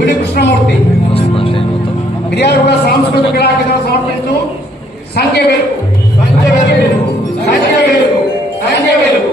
పులి కృష్ణమూర్తి మిర్యాలగూడ సాంస్కృతిక కళాకేంద్రం సమర్పించు సంఖ్య వెలుగు సంఖ్య వెలుగు సంఖ్య వెలుగు సంఖ్య వెలుగు.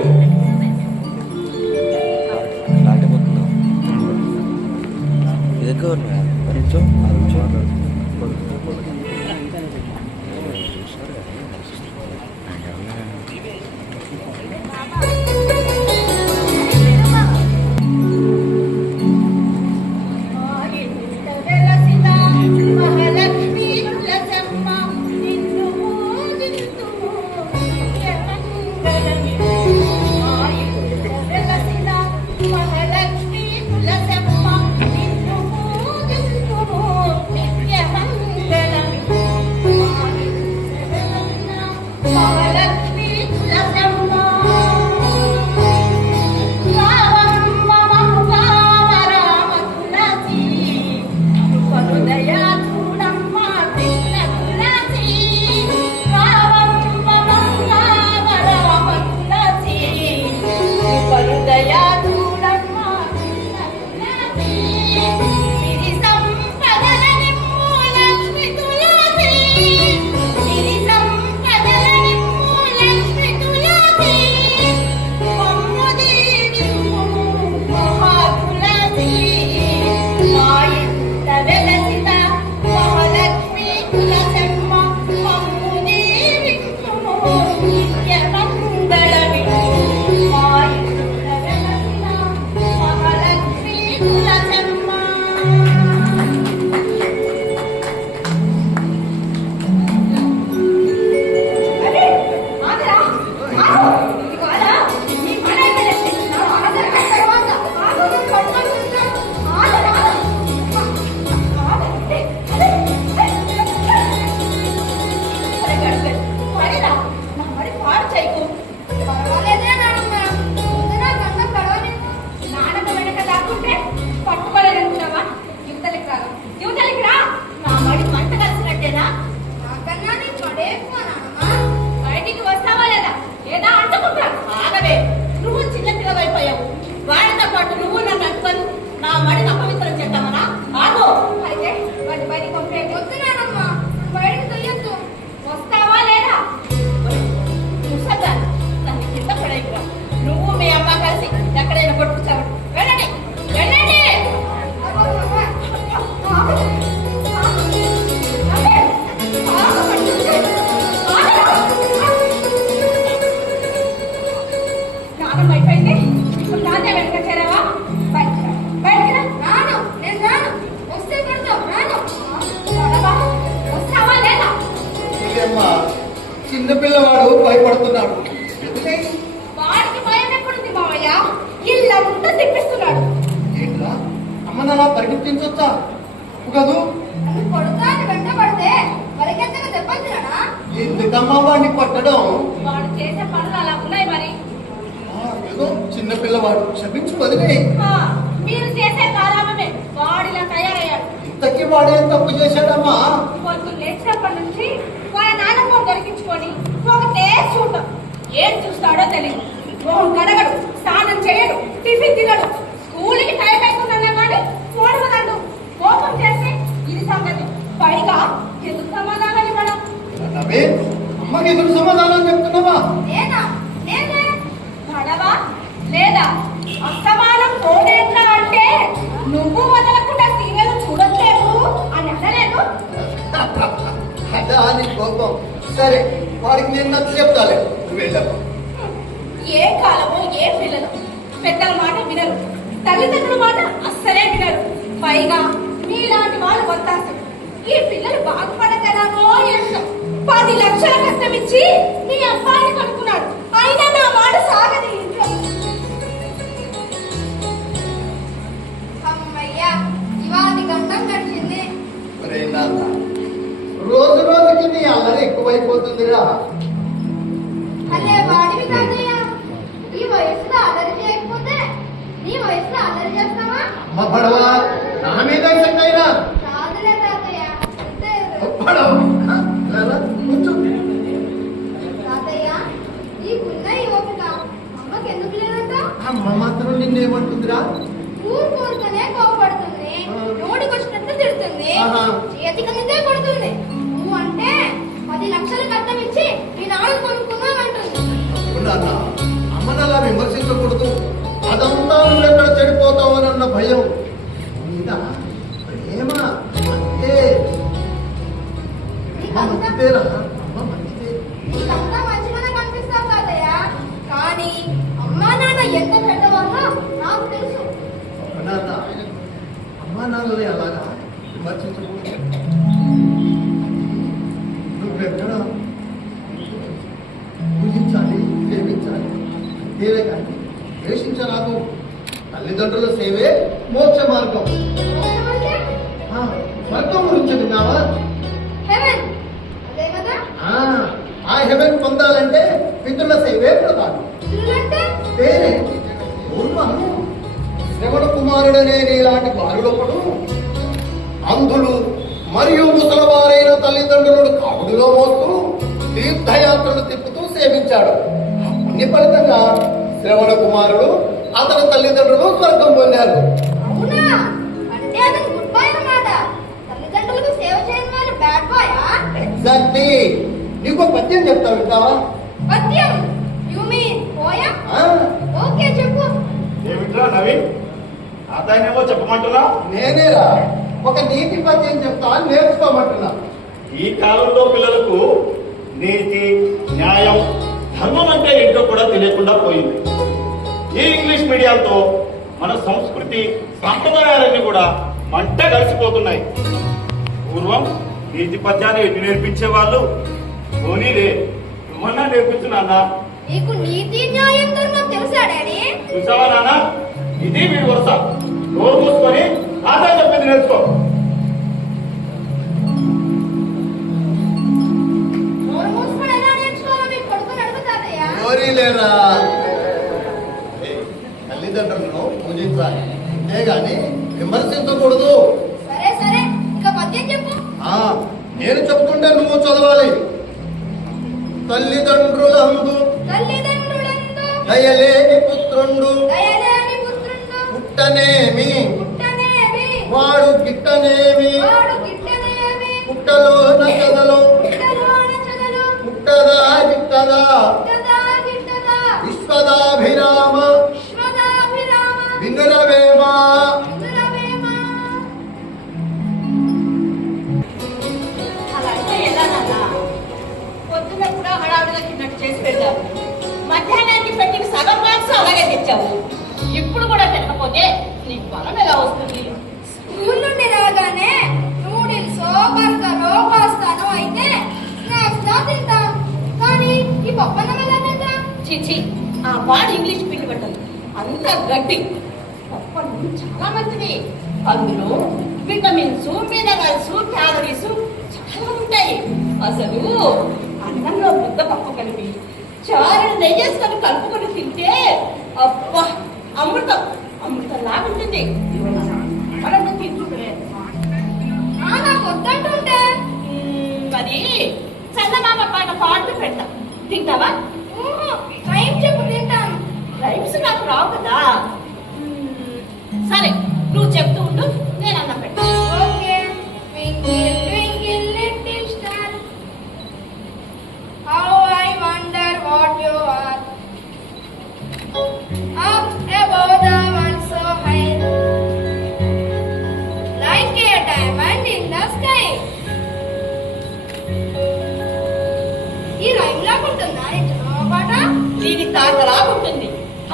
చిన్నపిల్లవాడు భయపడుతున్నాడు. వాడికి భయం ఎక్కడుంది మావయ్య? ఇల్లంతా తిప్పిస్తున్నాడు. ఏంట్రా అమ్మ నాన్న పరిగెత్తించొచ్చా కదూ? కొడుకాన్ని వెంట పడితే పరిగెత్తగా దెబ్బతిన్నాడా? ఎందుకమ్మా వాడిని కొట్టడం? వాడు చేసే పనులు అలా ఉన్నాయి మరి. ఏదో చిన్నపిల్లవాడు, క్షమించు వదిలే. మీరు చేసే కారామమే వాడిలా తయారయ్యాడు. ఇంతకీ వాడేం తప్పు చేశాడమ్మా? పొద్దున్న లేచినప్పటి నుంచి వాళ్ళ నాన్నమ్మ దొరికించుకొని ఒకటే చూడటం. ఏం చూస్తాడో తెలియదు. మొహం కడగడు, స్నానం చేయడు, టిఫిన్ తినడు. స్కూల్కి టైం అవుతుందన్నా కానీ ఫోన్ వదలడు. కోపం చేస్తే ఇది సంగతి. పైగా ఎందుకు సమాధానం ఇవ్వడం? అమ్మకి ఎదురు సమాధానం చెప్తున్నావా? నేనా? నేనే పడవా లేదా? అస్తమానం తోడేట్లా అంటే నువ్వు వదలకుండా సీరియల్ చూడట్లేదు అని అనలేదు. అదా అని కోపం. సరే, వాడికి నేను నచ్చ చెప్తాలే, వెళ్ళాము. ఏ కాలమో ఏ పిల్లలు పెద్దల మాట వినరు, తల్లిదండ్రుల మాట అస్సలే వినరు. పైగా మీలాంటి వాళ్ళు వస్తారు. ఈ పిల్లలు బాగుపడగలమో ఏంటో 10 లక్షల కష్టం ఇచ్చి నీ అబ్బాయిని కనుక్కున్నాడు. అయినా నా మాట సాగది ఇంట్లో. అమ్మయ్యా, ఇవాళ గంటం గడిచింది. రోజు రోజుకి నీ అల్లరి ఎక్కువైపోతుందిరా. అదే వాడివి కాదయ్య. ఈ వయసులో అల్లరి చేయకపోతే నీ వయసులో అల్లరి చేస్తావా? అమ్మ పడవా, నా మీద అయినా కాదులే తాతయ్య. తాతయ్య, నీకున్న ఈ ఓపిక అమ్మకి ఎందుకు లేదంట? అమ్మ మాత్రం నిన్నేమంటుందిరా? ఊరుకనే కోపడుతుంది. నోడి ఆహా. చేతికి అందితే కొడుతుంది. నువ్వు అంటే 10 లక్షలు కట్టం ఇచ్చి మీ నాన్న కొనుక్కున్నామంటుంది. అవును నాన్న, అమ్మని అలా విమర్శించకూడదు. అదంతా నువ్వెక్కడ చెడిపోతావనన్న భయం మీద ప్రేమ అంతే. మంచిదేరా, అమ్మ మంచిదే. నీకంతా మంచిగానే కనిపిస్తావు తాతయ్య, కానీ అమ్మా నాన్న ఎంత చెడ్డవాళ్ళో నాకు తెలుసు. నాన్న, అమ్మా నాన్నని అలాగా విమర్శించకూడదు. నువ్వెక్కడ పూజించాలి, సేవించాలి, అంతేలే కానీ ద్వేషించరాదు. తల్లిదండ్రుల సేవే మోక్ష మార్గం. మోక్షమంటే ఆ, స్వర్గం గురించి విన్నావా? హెవెన్, అదే కదా? ఆ హెవెన్ పొందాలంటే పితృల సేవే ప్రధానం. పిల్లలంటే పేరే పూర్వం శ్రవణ కుమారుడనే నీలాంటి బాలుడొకడు అంధులు మరియు ముసలవారైన తల్లిదండ్రులను కావుడిలో మోస్తూ తీర్థయాత్రలు తిప్పుతూ సేవించాడు. ఆ పుణ్య ఫలితంగా శ్రవణ కుమారుడు అతని తల్లిదండ్రులు స్వర్గం పొందారు. అవునా? అంటే అతను గుడ్ బాయ్ అన్నమాట. తల్లిదండ్రులకు సేవ చేయని వాళ్ళు బ్యాడ్ బాయా? ఎగ్జాక్ట్లీ. నీకు పద్యం చెప్తా వింటావా? పద్యం? You mean poem? ఆ, ఓకే, చెప్పు. ఏమిట్రా నవీన్, తాతయ్యనేమో చెప్పమంటున్నా? నేనేరా ఒక నీతి పద్యం చెప్తా నేర్చుకోమంటున్నా. ఈ కాలంలో పిల్లలకు నీతి, న్యాయం, ధర్మం అంటే ఏంటో కూడా తెలియకుండా పోయింది. ఈ ఇంగ్లీష్ మీడియాతో మన సంస్కృతి, సాంప్రదాయాలన్నీ కూడా మంట కలిసిపోతున్నాయి. పూర్వం నీతి పద్యాన్ని ఎన్ని నేర్పించే వాళ్ళు ధోనీలే. ఏమన్నా నేర్పించు నాన్న. నీకు నీతి న్యాయం ధర్మం తెలుసా డాడీ? చూసావా నాన్న, ఇది వీడి వరుస. నోరు మూసుకొని తాతయ్య చెప్పింది నేర్చుకో. నోరు మూసుకొని ఎలా నేర్చుకోవాలో మీ కొడుకుని అడుగుతాదయ్య. కోరిలేరా, తల్లిదండ్రులను పూజించాలి, అంతేగాని విమర్శించకూడదు. సరే సరే, ఇంకా పద్యం చెప్పు. నేను చెప్తుంటే నువ్వు చదవాలి. తల్లిదండ్రులందు తల్లిదండ్రులందు దయలేని పుత్రుండు దయలేని పుత్రుండు పుట్టనేమి, పుట్టనేమి వాడు గిట్టనేమి, వాడు గిట్టనేమి పుట్టలోన చెదలు పుట్టలోన చెదలు పుట్టదా గిట్టదా పుట్టదా గిట్టదా విశ్వదాభిరామ విశ్వదాభిరామ వినురవేమా. వినురవేమ. అలా అంటే ఎలా నాన్న? పొద్దున కూడా హడావుడిగా తిన్నట్టు చేసి పెడతావు. మధ్యాహ్నానికి పెట్టిన సగం మార్క్స్ అలాగే తెచ్చావు. ఇప్పుడు కూడా తినకపోతే నీకు బలం ఎలా వస్తుంది? స్కూల్ నుండి రాగానే నూడిల్స్, బర్గర్, పాస్తాను అయితే స్నాక్స్ తో తింటాం. కానీ ఈ పప్పన్నం ఎలా తింటాం? చిచి, ఆ వాడు ఇంగ్లీష్ పిండి పట్టదు, అంత గడ్డి. పప్పు చాలా మంచిది. అందులో విటమిన్స్, మినరల్స్, క్యాలరీస్ చాలా ఉంటాయి. అసలు అన్నంలో ముద్ద పప్పు కలిపి చారు నెయ్యేసుకొని కలుపుకొని తింటే అబ్బా అమృతం, అమృతం లాగుంటుంది. మనం తింటుంటే నాకు వద్దంటుంటే మరి చందమామ పాట పాటలు పెడతా, తింటావా? టైం చెప్పు, తింటాను. రైమ్స్ నాకు రావు కదా. సరే, నువ్వు చెప్తూ ఉండు, నేను అన్నం పెట్టా. Okay. Twinkle, twinkle, little star, how I wonder what you are. Up above the world so high, like a diamond in the sky. ఈ రైమ్ లాగుంటుందా నిజమా పాట? దీని తాతలా ఉంటుంది.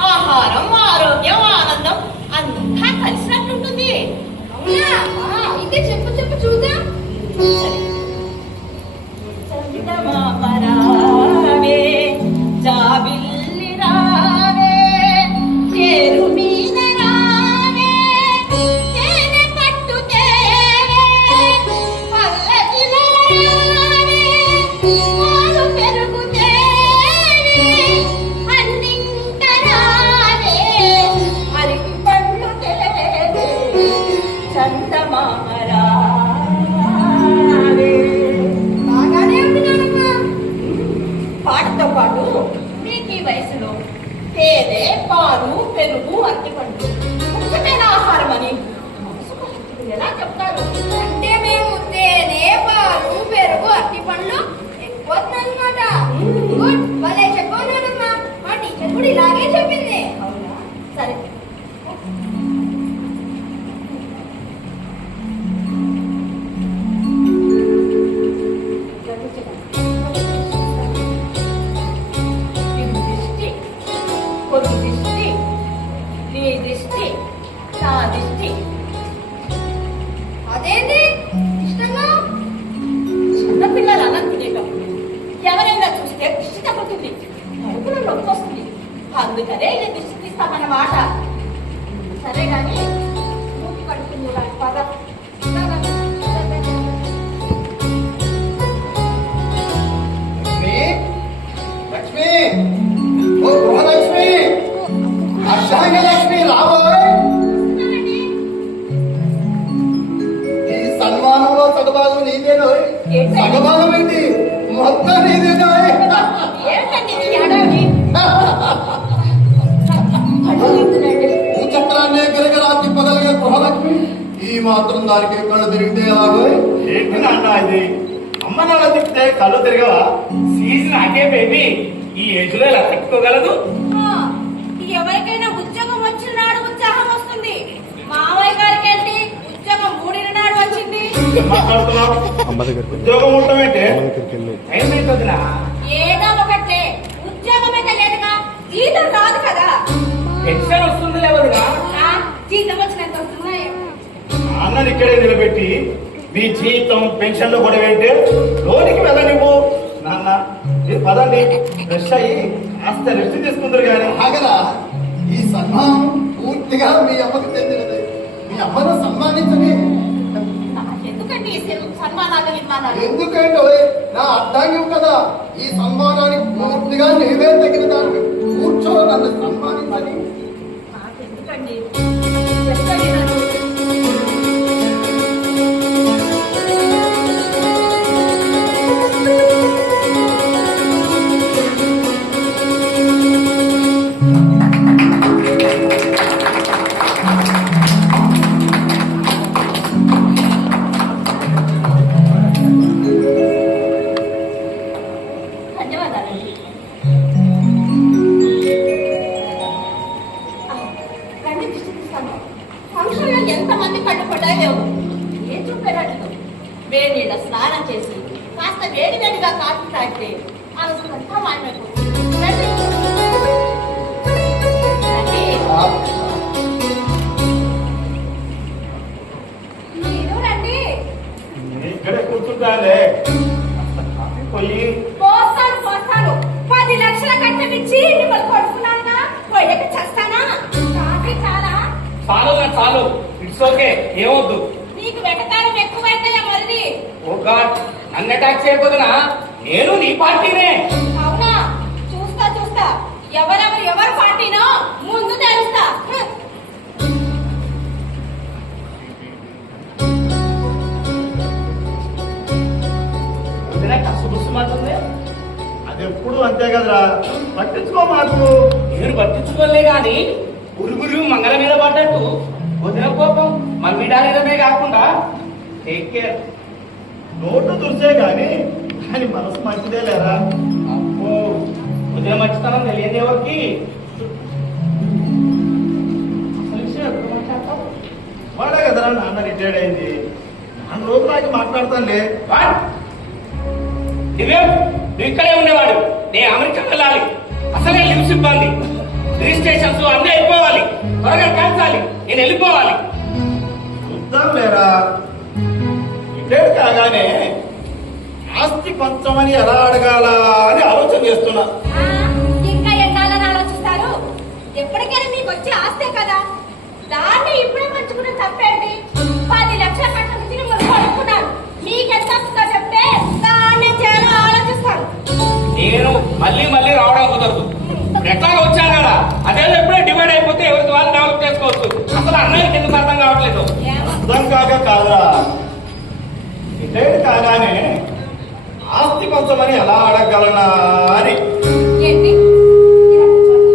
ఆహారం, ఆరోగ్యం, ఆనందం అంతా కలిసినట్టుంటుంది. అవునా? అయితే చెప్పు చెప్పు చూద్దాం. చందమామరావే, జాబిల్లి రావే, తేరు మీద రావే, తేనె పట్టు తేవే, పల్లకిలో రావే, పాలు పెరుగు తేవే, అన్నింట రావే, అరటి పండ్లు తేవే, చందమామరావే. బాగానే ఉంది నానమ్మ. పాటతో పాటు మీకు ఈ వయసులో తేనె, పాలు, పెరుగు, అరటిపండు ముఖ్యమైన ఆహారం అని మనసుకు హత్తుకునేలా చెప్తారు. అంటే మేము ఛీ! అదేంటి ఇష్టంగా చిన్నపిల్లలు అన్నం తినేటప్పుడు ఎవరైనా చూస్తే దిష్టి తగ్గుతుంది, కడుపులో నొప్పి వస్తుంది. అందుకనే ఇది దిష్టి తీస్తామన్నమాట. సరే కానీ మూతి కడుపుతుంది పద. లక్ష్మి లక్ష్మి ఓ గృహలక్ష్మి అర్ధాంగ లక్ష్మి రాబోయ్. ఈ సన్మానంలో సగభాగం నీదేనో? సగభాగం ఏంటి, మొత్తం నీదేనో? ఏమిటండి ఈ ఏడాది? అడుగుతుందండి. భూచక్రాన్నే గిరగరా తిప్పగలిగే గృహలక్ష్మి ఈ మాత్రం దానికి కళ్ళు తిరిగితే ఎలాగోయ్? ఏంటి నాన్న ఇది? అమ్మ నాన్న తిప్పితే కళ్ళు తిరగవా? సీజన్ అదే బేబీ, ఈ ఏజ్ లో ఇలా తట్టుకోగలదు. ఆ, ఎవరికైనా ఉద్యోగం వచ్చిన నాడు ఉత్సాహం వస్తుంది. మావయ్య గారికి ఏంటి ఉద్యోగం మూడిన నాడు వచ్చింది. ఏం మాట్లాడుతున్నావు? ఉద్యోగం ఉండటమేంటే టైం అవుతుందిరా. ఏదో ఒకటే ఉద్యోగం అయితే లేదుగా, జీతం రాదు కదా. పెన్షన్ వస్తుంది లేవదురా. ఆ, జీతం వచ్చినంత వస్తున్నాయి. అన్నని ఇక్కడే నిలబెట్టి మీ జీతం పెన్షన్లు కూడా ఏంటి? లోనికి వెళ్ళనివ్వు నాన్న. మీరు పదండి, ఫ్రెష్ అయ్యి కాస్త రెస్ట్ తీసుకుందరు కానీ. ఆగరా, ఈ సన్మానం పూర్తిగా మీ అమ్మకి చెందినది. మీ అమ్మను సన్మానించని. ఎందుకండి ఈ సన్మానాలు నిర్మాణాలు? ఎందుకంటే నా అర్థాంగం కదా, ఈ సన్మానానికి పూర్తిగా నీవే తగిన దాన్ని. కూర్చో, నన్ను సన్మానించని. నాకెందుకండి? ఎందుకండి నన్ను? ధన్యవాదాలండి. రండి దిష్టి తీస్తాను. ఫంక్షన్లో ఎంతమంది కట్టుబడ్డాయో ఏం చూపేటట్టు వేడి నీళ్ళ స్నానం చేసి కాస్త వేడి వేడిగా కాఫీ తాగితే అలసంతా మాయమైపోతుంది. రండి. రండి. మీరు రండి. ఇక్కడే కూర్చుంటాలే. కాఫీ పోయి పోస్తాను 10 లక్షల కట్టమిచ్చి మిమ్మల్ని కొడుకున్నానుగా, పోయాక చేస్తానా? కాఫీ చాలా. చాలు, ఇట్స్ ఓకే, ఏమొద్దు. నీకు వెటకారం ఎక్కువైతే మరిది. ఓ గాడ్, నన్ను అటాక్ చేయబోతున్నా. నేను నీ పార్టీనే. అవునా? చూస్తా ఎవరు పార్టీనో ముందు తెలుస్తా. వదినా కసుబుసు మాత్రమే. అది ఎప్పుడు అంతే కదరా, పట్టించుకో మాకు. నేను పట్టించుకోలే గాని ఉరుగురు మంగళ మీద పడ్డట్టు వదిన కోపం మన మీడాలేదమే కాకుండా టేక్ కేర్. నోటు దుర్సే గాని కానీ మనసు మంచిదే లేరా. అబ్బో, వదిన మంచితనం తెలియదు ఎవరికి. అసలు విషయం ఎప్పుడు మాట్లాడతావు? వాడే కదరా నాన్న రిటైర్డ్ అయింది. 4 రోజులు ఆగి మాట్లాడతానులే. వాట్? నువ్వేం? నువ్వు ఇక్కడే ఉండేవాడు, నేను అమెరికా వెళ్ళాలి. అసలే లివ్స్ ఇబ్బంది, రిజిస్ట్రేషన్స్ అన్నీ అయిపోవాలి. త్వరగా కాల్చాలి, నేను వెళ్ళిపోవాలి. చూద్దాం లేరా. రిటైర్డ్ కాగానే ఆస్తి పంచమని ఎలా అడగాలా అని ఆలోచన చేస్తున్నా. ఆ, ఇంకా ఎన్నాళ్ళని ఆలోచిస్తారు? ఎప్పటికైనా మీకు వచ్చే ఆస్తే కదా, దాన్ని ఇప్పుడే పంచుకున్న తప్పేంటి? 10 లక్షల కట్టమిచ్చి మిమ్మల్ని కొడుకున్నాను. మీకెంత వస్తుందో చెప్తే దాన్ని చేయాలో ఆలోచిస్తాను. నేను మళ్ళీ రావడం కుదరదు. ఎట్లాగా వచ్చాను కదా, అదే ఎప్పుడే డివైడ్ అయిపోతే ఎవరికి వాళ్ళు డెవలప్ చేసుకోవచ్చు. అసలు అన్నయ్యకి ఎందుకు అర్థం కావట్లేదు? అర్థం కాదురా. రిటైర్డ్ కాగానే ఆస్తి పంచమని ఎలా అడగలనా అని. ఏంటి? ఇలా కూర్చోండి.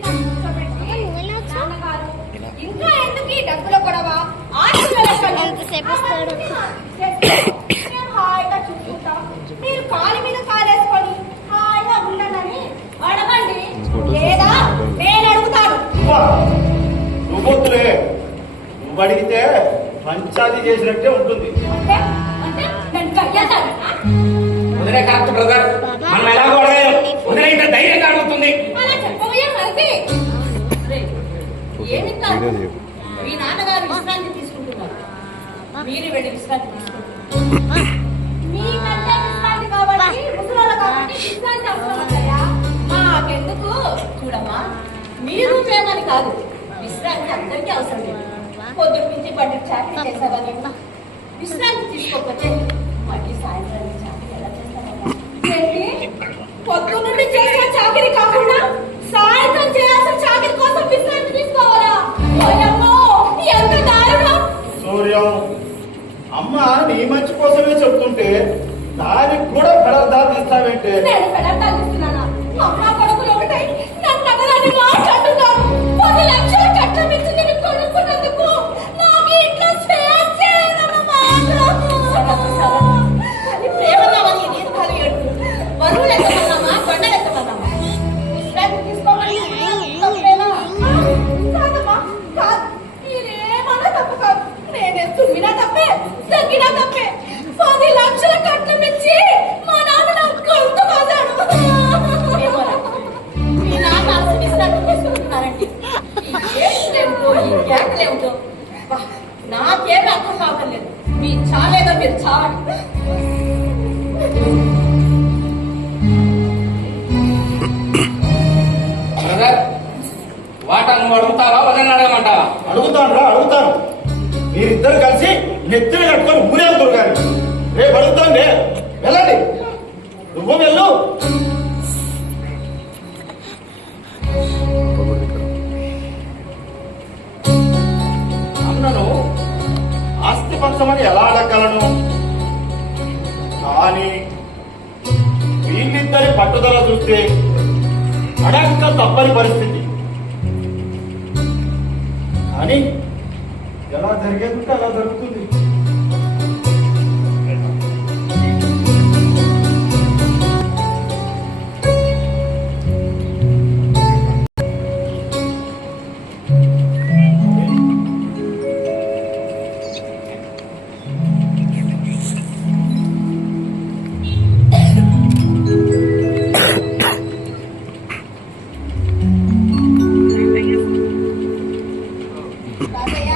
ఇలా కూర్చోబెట్టి, నాన్నగారు, ఇంకా ఎందుకు ఈ డబ్బుల గొడవ? ఆస్తుల లెక్కలు. ఎంతసేపు ఇస్తాడు? మేము హాయిగా చూసుకుంటాం. మీరు కాలు మీద కాలేసుకొని హాయిగా ఉండనని అడగండి, లేదా నేను అడుగుతాను. నువ్వొద్దులే. నువ్వు అడిగితే పంచాయతీ చేసినట్టే ఉంటుంది. అంటే నన్ను కయ్యాతానా? వదిలే కరెక్ట్ బ్రదర్, మనం ఎలాగో అడగాలి. వదిలే ఇంత ధైర్యంగా అడుగుతుంది. అలా చెప్పబోయే మరిది. ఏమిస్తారు? మీ నాన్నగారు విశ్రాంతి తీసుకుంటున్నారు. మీరు వెళ్ళి విశ్రాంతి తీసుకుంటున్నారు. మీకంటే విశ్రాంతి కాబట్టి ముసలోళ్ళ కాబట్టి విశ్రాంతి అవసరం అత్తయ్యా. మాకెందుకు? చూడమ్మా, మీరు మేమని కాదు, విశ్రాంతి అందరికీ అవసరం లేదు. పొద్దున్న నుంచి బండి చాకరీ చేసావని విశ్రాంతి తీసుకోకపోతే మళ్ళీ సాయంత్రం చాకరీ ఎలా చేస్తావమ్మా? ఏంటి? పొద్దు నుండి చేసిన చాకరీ కాకుండా సాయంత్రం చేయాల్సిన చాకరీ కోసం విశ్రాంతి తీసుకోవాలా? ఓయమ్మో, ఎంత దారుణం! సూర్యం, అమ్మ నీ మంచి కోసమే చెప్తుంటే దానికి కూడా పెడదారి తీస్తావేంటే? నేను పెడతాను ఇస్తున్నానా? అమ్మ కొడుకులు ఒకటై నన్ను నగరాన్ని మాట్లాడుతున్నారు. 10 లక్షలు కట్నం ఇచ్చి నేను కొనుక్కున్నందుకు నాకు ఇంట్లో స్వేచ్ఛ అది ప్రేమన్నామని దీర్ఘాలు ఏడు బరువులు ఎక్కమన్నామా, కొండలు ఎక్కమన్నామా? విశ్రాంతి తీసుకోమని తప్పేనా? కాదమ్మా, కాదు. మీరేమన్నా తప్పు కాదు. నేనే తుమ్మినా తప్పే, తగ్గినా తప్పే. 10 లక్షల కట్నం ఇచ్చి మా నాన్న నాకు కడుపు పోసాడు. ఏమోరా, మీ నాన్న అసలు విశ్రాంతి తీసుకుంటున్నారండి. ఈ ఏడులేమిటో, ఈ కేకలేమిటో నాకేమీ అర్థం కావడం లేదు. మీ చాలేదో మీరు చావండి. బ్రదర్, వాటా నువ్వు అడుగుతావా వదిన అడగమంటావా? అడుగుతాను. మీరిద్దరు కలిసి నెత్తిన కట్టుకొని ఊరేగుతారు కానీ రేపు అడుగుతాండే. వెళ్ళండి, నువ్వు వెళ్ళు. అన్నను ఆస్తి పంచమని ఎలా అడగలను? కానీ వీళ్ళిద్దరి పట్టుదల చూస్తే అడక్క తప్పని పరిస్థితి. కానీ ఎలా జరిగేది అలా జరుగుతుంది. తాతయ్య,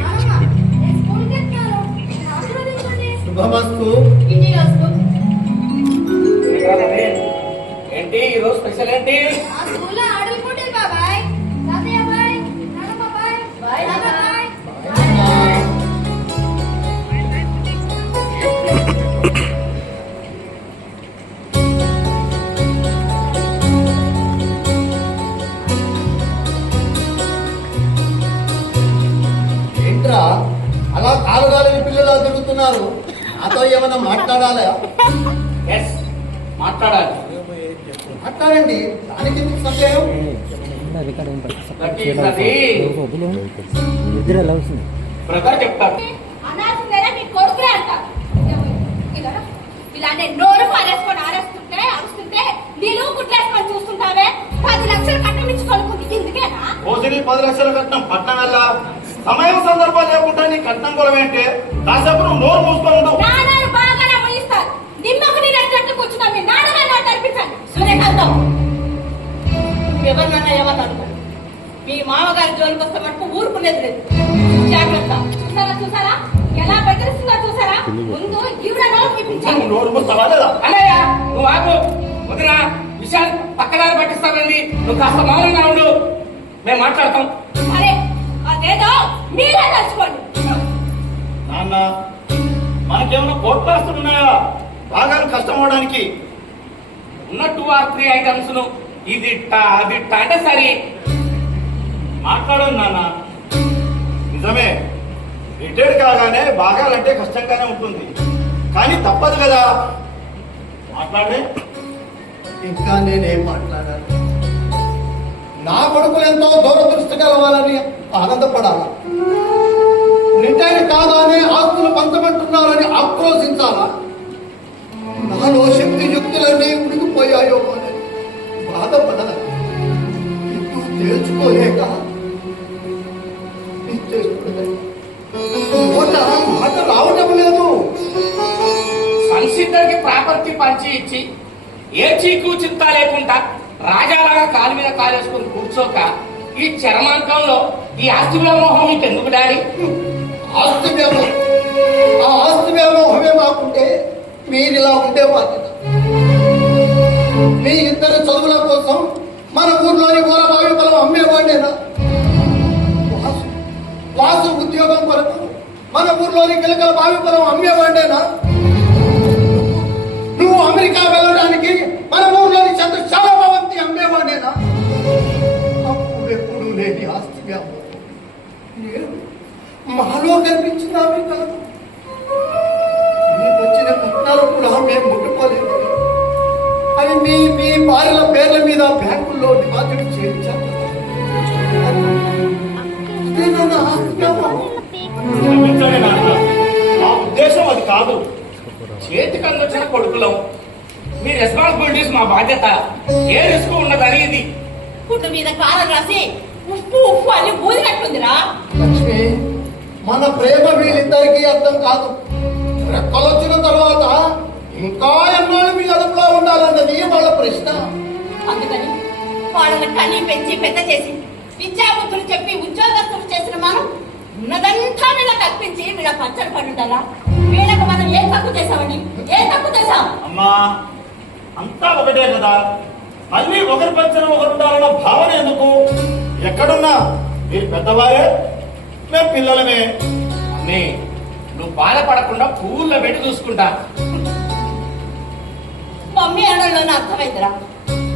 నాన్నమ్మ, నేను స్కూల్కి వెళ్తున్నాను. నన్ను ఆశీర్వదించండి. శుభమస్తు. ఇంటి వస్తూ ఏంటి ఈరోజు స్పెషల్ ఏంటి? ఆ స్కూల్లో ఆటలు పోటీలు బాబాయ్. తాతయ్య బాయ్, నాన్నమ్మ బాయ్, బాయ్ నాన్న బాయ్. బాయ్. ఏంట్రా అలా కాలుగాలిని పిల్లలు తిరుగుతున్నారు? నాతో ఏమైనా మాట్లాడాలా? ఎస్, మాట్లాడాలి. మాట్లాడండి, దానికి ఎందుకు సందేహం? బ్రదర్ చెప్తారు. అనాల్సిందేనా మీ కొడుకునే అంటారు. ఇలా ఇలానే నోరు పారేసుకొని అరుస్తుంటే నేను గుట్లేసుకొని చూస్తుంటావే. 10 లక్షలు కట్నం ఇచ్చి కొనుక్కుంది ఇందుకేనా? రోజుని 10 లక్షల కట్నం పట్నం వల్ల సమయం సందర్భం లేకుండా నీ కట్నం కొలవేంటే కాసేపు నువ్వు నోరు మూసుకొని ఉండు. నాన్నను బాగానే అమ్మయిస్తారు. నిమ్మకు నేను ఎట్లా కూర్చున్నా మీ నాన్నగారు నాకు అనిపించండి. సూర్యకాంతం, ఎవరినన్నా ఏమన్నా అనుకో, మీ మామగారి జోలికి వస్తే మటుకు ఊరుకునేది లేదు. జాగ్రత్త. చూసారా ఎలా బెదిరిస్తుందో చూసారా? ముందు ఈవిడ నువ్వు నోరు మూస్తావా లేదా? అన్నయ్య, నువ్వు ఆగు. వదిన విషయాలు పక్కదారి పట్టిస్తానండి. నువ్వు కాస్త మౌనంగా ఉండు, మేము మాట్లాడతాం. సరే, అదేదో మీరే తెలుసుకోండి. నాన్న, మనకేమైనా కోట్లాస్తులు ఉన్నాయా బాగా కష్టం అవడానికి? ఉన్న 2 or 3 ఐటమ్స్ ను ఇది అది అంటే సరే మాట్లాడండి నాన్న. నిజమే, రిటైర్డ్ కాగానే బాగాలంటే కష్టంగానే ఉంటుంది, కానీ తప్పదు కదా. మాట్లాడే. ఇంకా నేనేం మాట్లాడాలి? నా కొడుకులు ఎంతో దూరదృష్టి కలవాలని ఆనందపడాలా? రిటైర్ కాగానే ఆస్తులు పంచమంటున్నారని ఆక్రోశించాలా? నాలో శక్తి యుక్తులన్నీ ఉడికిపోయాయో అని బాధపడాలి. ఎందుకు తేల్చుకోలేక మాట రావటం లేదు. సంసిద్ధకి ప్రాపర్టీ పంచి ఇచ్చి ఏ చీకు చింత లేకుండా రాజాలాగా కాలు మీద కాలేసుకుని కూర్చోక ఈ చరమాంకంలో ఈ ఆస్తి వ్యామోహం మీకు ఎందుకు డాడీ? ఆస్తి వ్యామోహం, ఆ ఆస్తి వ్యామోహమే మాకుంటే మీరు ఇలా ఉండే బాధ్యత. మీ ఇద్దరు చదువుల కోసం మన ఊర్లోని ఊరబావి పొలం అమ్మేవాడేనా? వాసు ఉద్యోగం కొరకు మన ఊర్లోని గిలకల బావి పొలం అమ్మేవాడేనా? నువ్వు అమెరికా వెళ్ళడానికి మన ఊర్లోని చంద్రశాల భవంతి అమ్మేవాడేనా? అప్పుడు ఎప్పుడు లేని ఆస్తి వ్యామోహం నేను మాలో కనిపించినామే కాదు. మీకు వచ్చిన పత్రాలు కూడా మేము ముట్టుకోలేదు. అవి మీ మీ భార్యల పేర్ల మీద బ్యాంకుల్లో డిపాజిట్ చేయించాము. ఇదేనా ఆస్తి వ్యామోహం? క్షమించండి నాన్న, నా ఉద్దేశం అది కాదు. చేతికి అందొచ్చిన కొడుకులం. మీ రెస్పాన్సిబిలిటీస్ మా బాధ్యత. ఏ రిస్క్ ఉండదని ఇది. పుట్టు మీద కారం రాసి ఉప్పు ఉప్పు అని ఊదినట్టుందిరా. లక్ష్మి, మన ప్రేమ వీళ్ళిద్దరికీ అర్థం కాదు. రెక్కలొచ్చిన తర్వాత ఇంకా ఎన్నాళ్ళు మీ అదుపులో ఉండాలన్నది వాళ్ళ ప్రశ్న. అందుకని వాళ్ళని కని పెంచి పెద్ద చేసి విద్యాబుద్ధులు చెప్పి ఉద్యోగస్తులు చేసిన మనం ఉన్నదంతా వీళ్ళ కల్పించి వీళ్ళ పచ్చడి పండుతారా? వీళ్ళకు మనం ఏం తక్కువ చేసామండి? ఏం తక్కువ చేసాం? అమ్మా, అంతా ఒకటే కదా. మళ్ళీ ఒకరి పచ్చని ఒకరు ఉండాలన్న భావన ఎందుకు? ఎక్కడున్నా మీరు పెద్దవారే, మేము పిల్లలమే. అమ్మే, నువ్వు బాధపడకుండా పువ్వుల్లో పెట్టి చూసుకుంటా. మమ్మీ అనడంలోనే అర్థమైందిరా.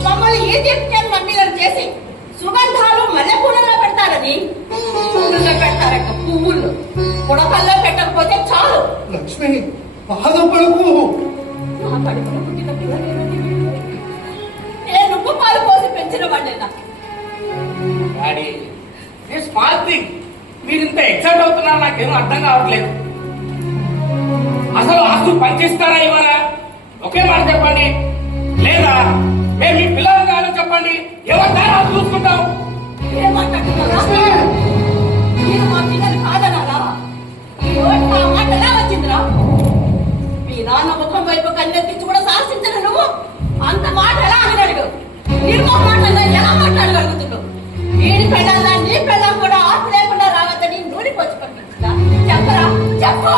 మమ్మల్ని ఈజిప్షియన్ మమ్మీలను చేసి సుగంధాలు మల్లెపూలలో పెడతారని పువ్వుల్లో పెడతారట. పువ్వుల్లో పుడకల్లో పెట్టకపోతే చాలు. లక్ష్మి, బాధపడకు. నా కడుపులో పుట్టిన పిల్లలేనండి వీళ్ళు. నేను ఉప్పు పాలు పోసి పెంచిన వాళ్ళేనా? డాడీ, ఈ స్మాల్ థింగ్ మీరు ఇంత ఎక్సైట్ అవుతున్నారు నాకేమో అర్థం కావట్లేదు. అసలు ఆస్తులు పనిచేస్తారా ఇవ్వరా? ఒకే మాట చెప్పండి. లేదా మేము మీ పిల్లలు కాదని చెప్పండి. ఎవరికైనా ఆస్తులు చూసుకుంటాం. ఏం మాట్లాడుతున్నారా? మీరు మా పిల్లలు కాదనారా? ఈ రోజు ఆ మాట ఎలా వచ్చిందిరా? మీ నాన్న ముఖం వైపు కన్నెత్తించి కూడా శాసించిన నువ్వు అంత మాట ఎలా అనగలిగావు? నిర్మో మాటల్లో ఎలా మాట్లాడగలుగుతున్నావు? వీడి పెళ్ళాలా నీ పెళ్ళం కూడా ఆకు లేకుండా రావద్దని నూనె పోసి పంపించిందా? చెప్పరా? చెప్పు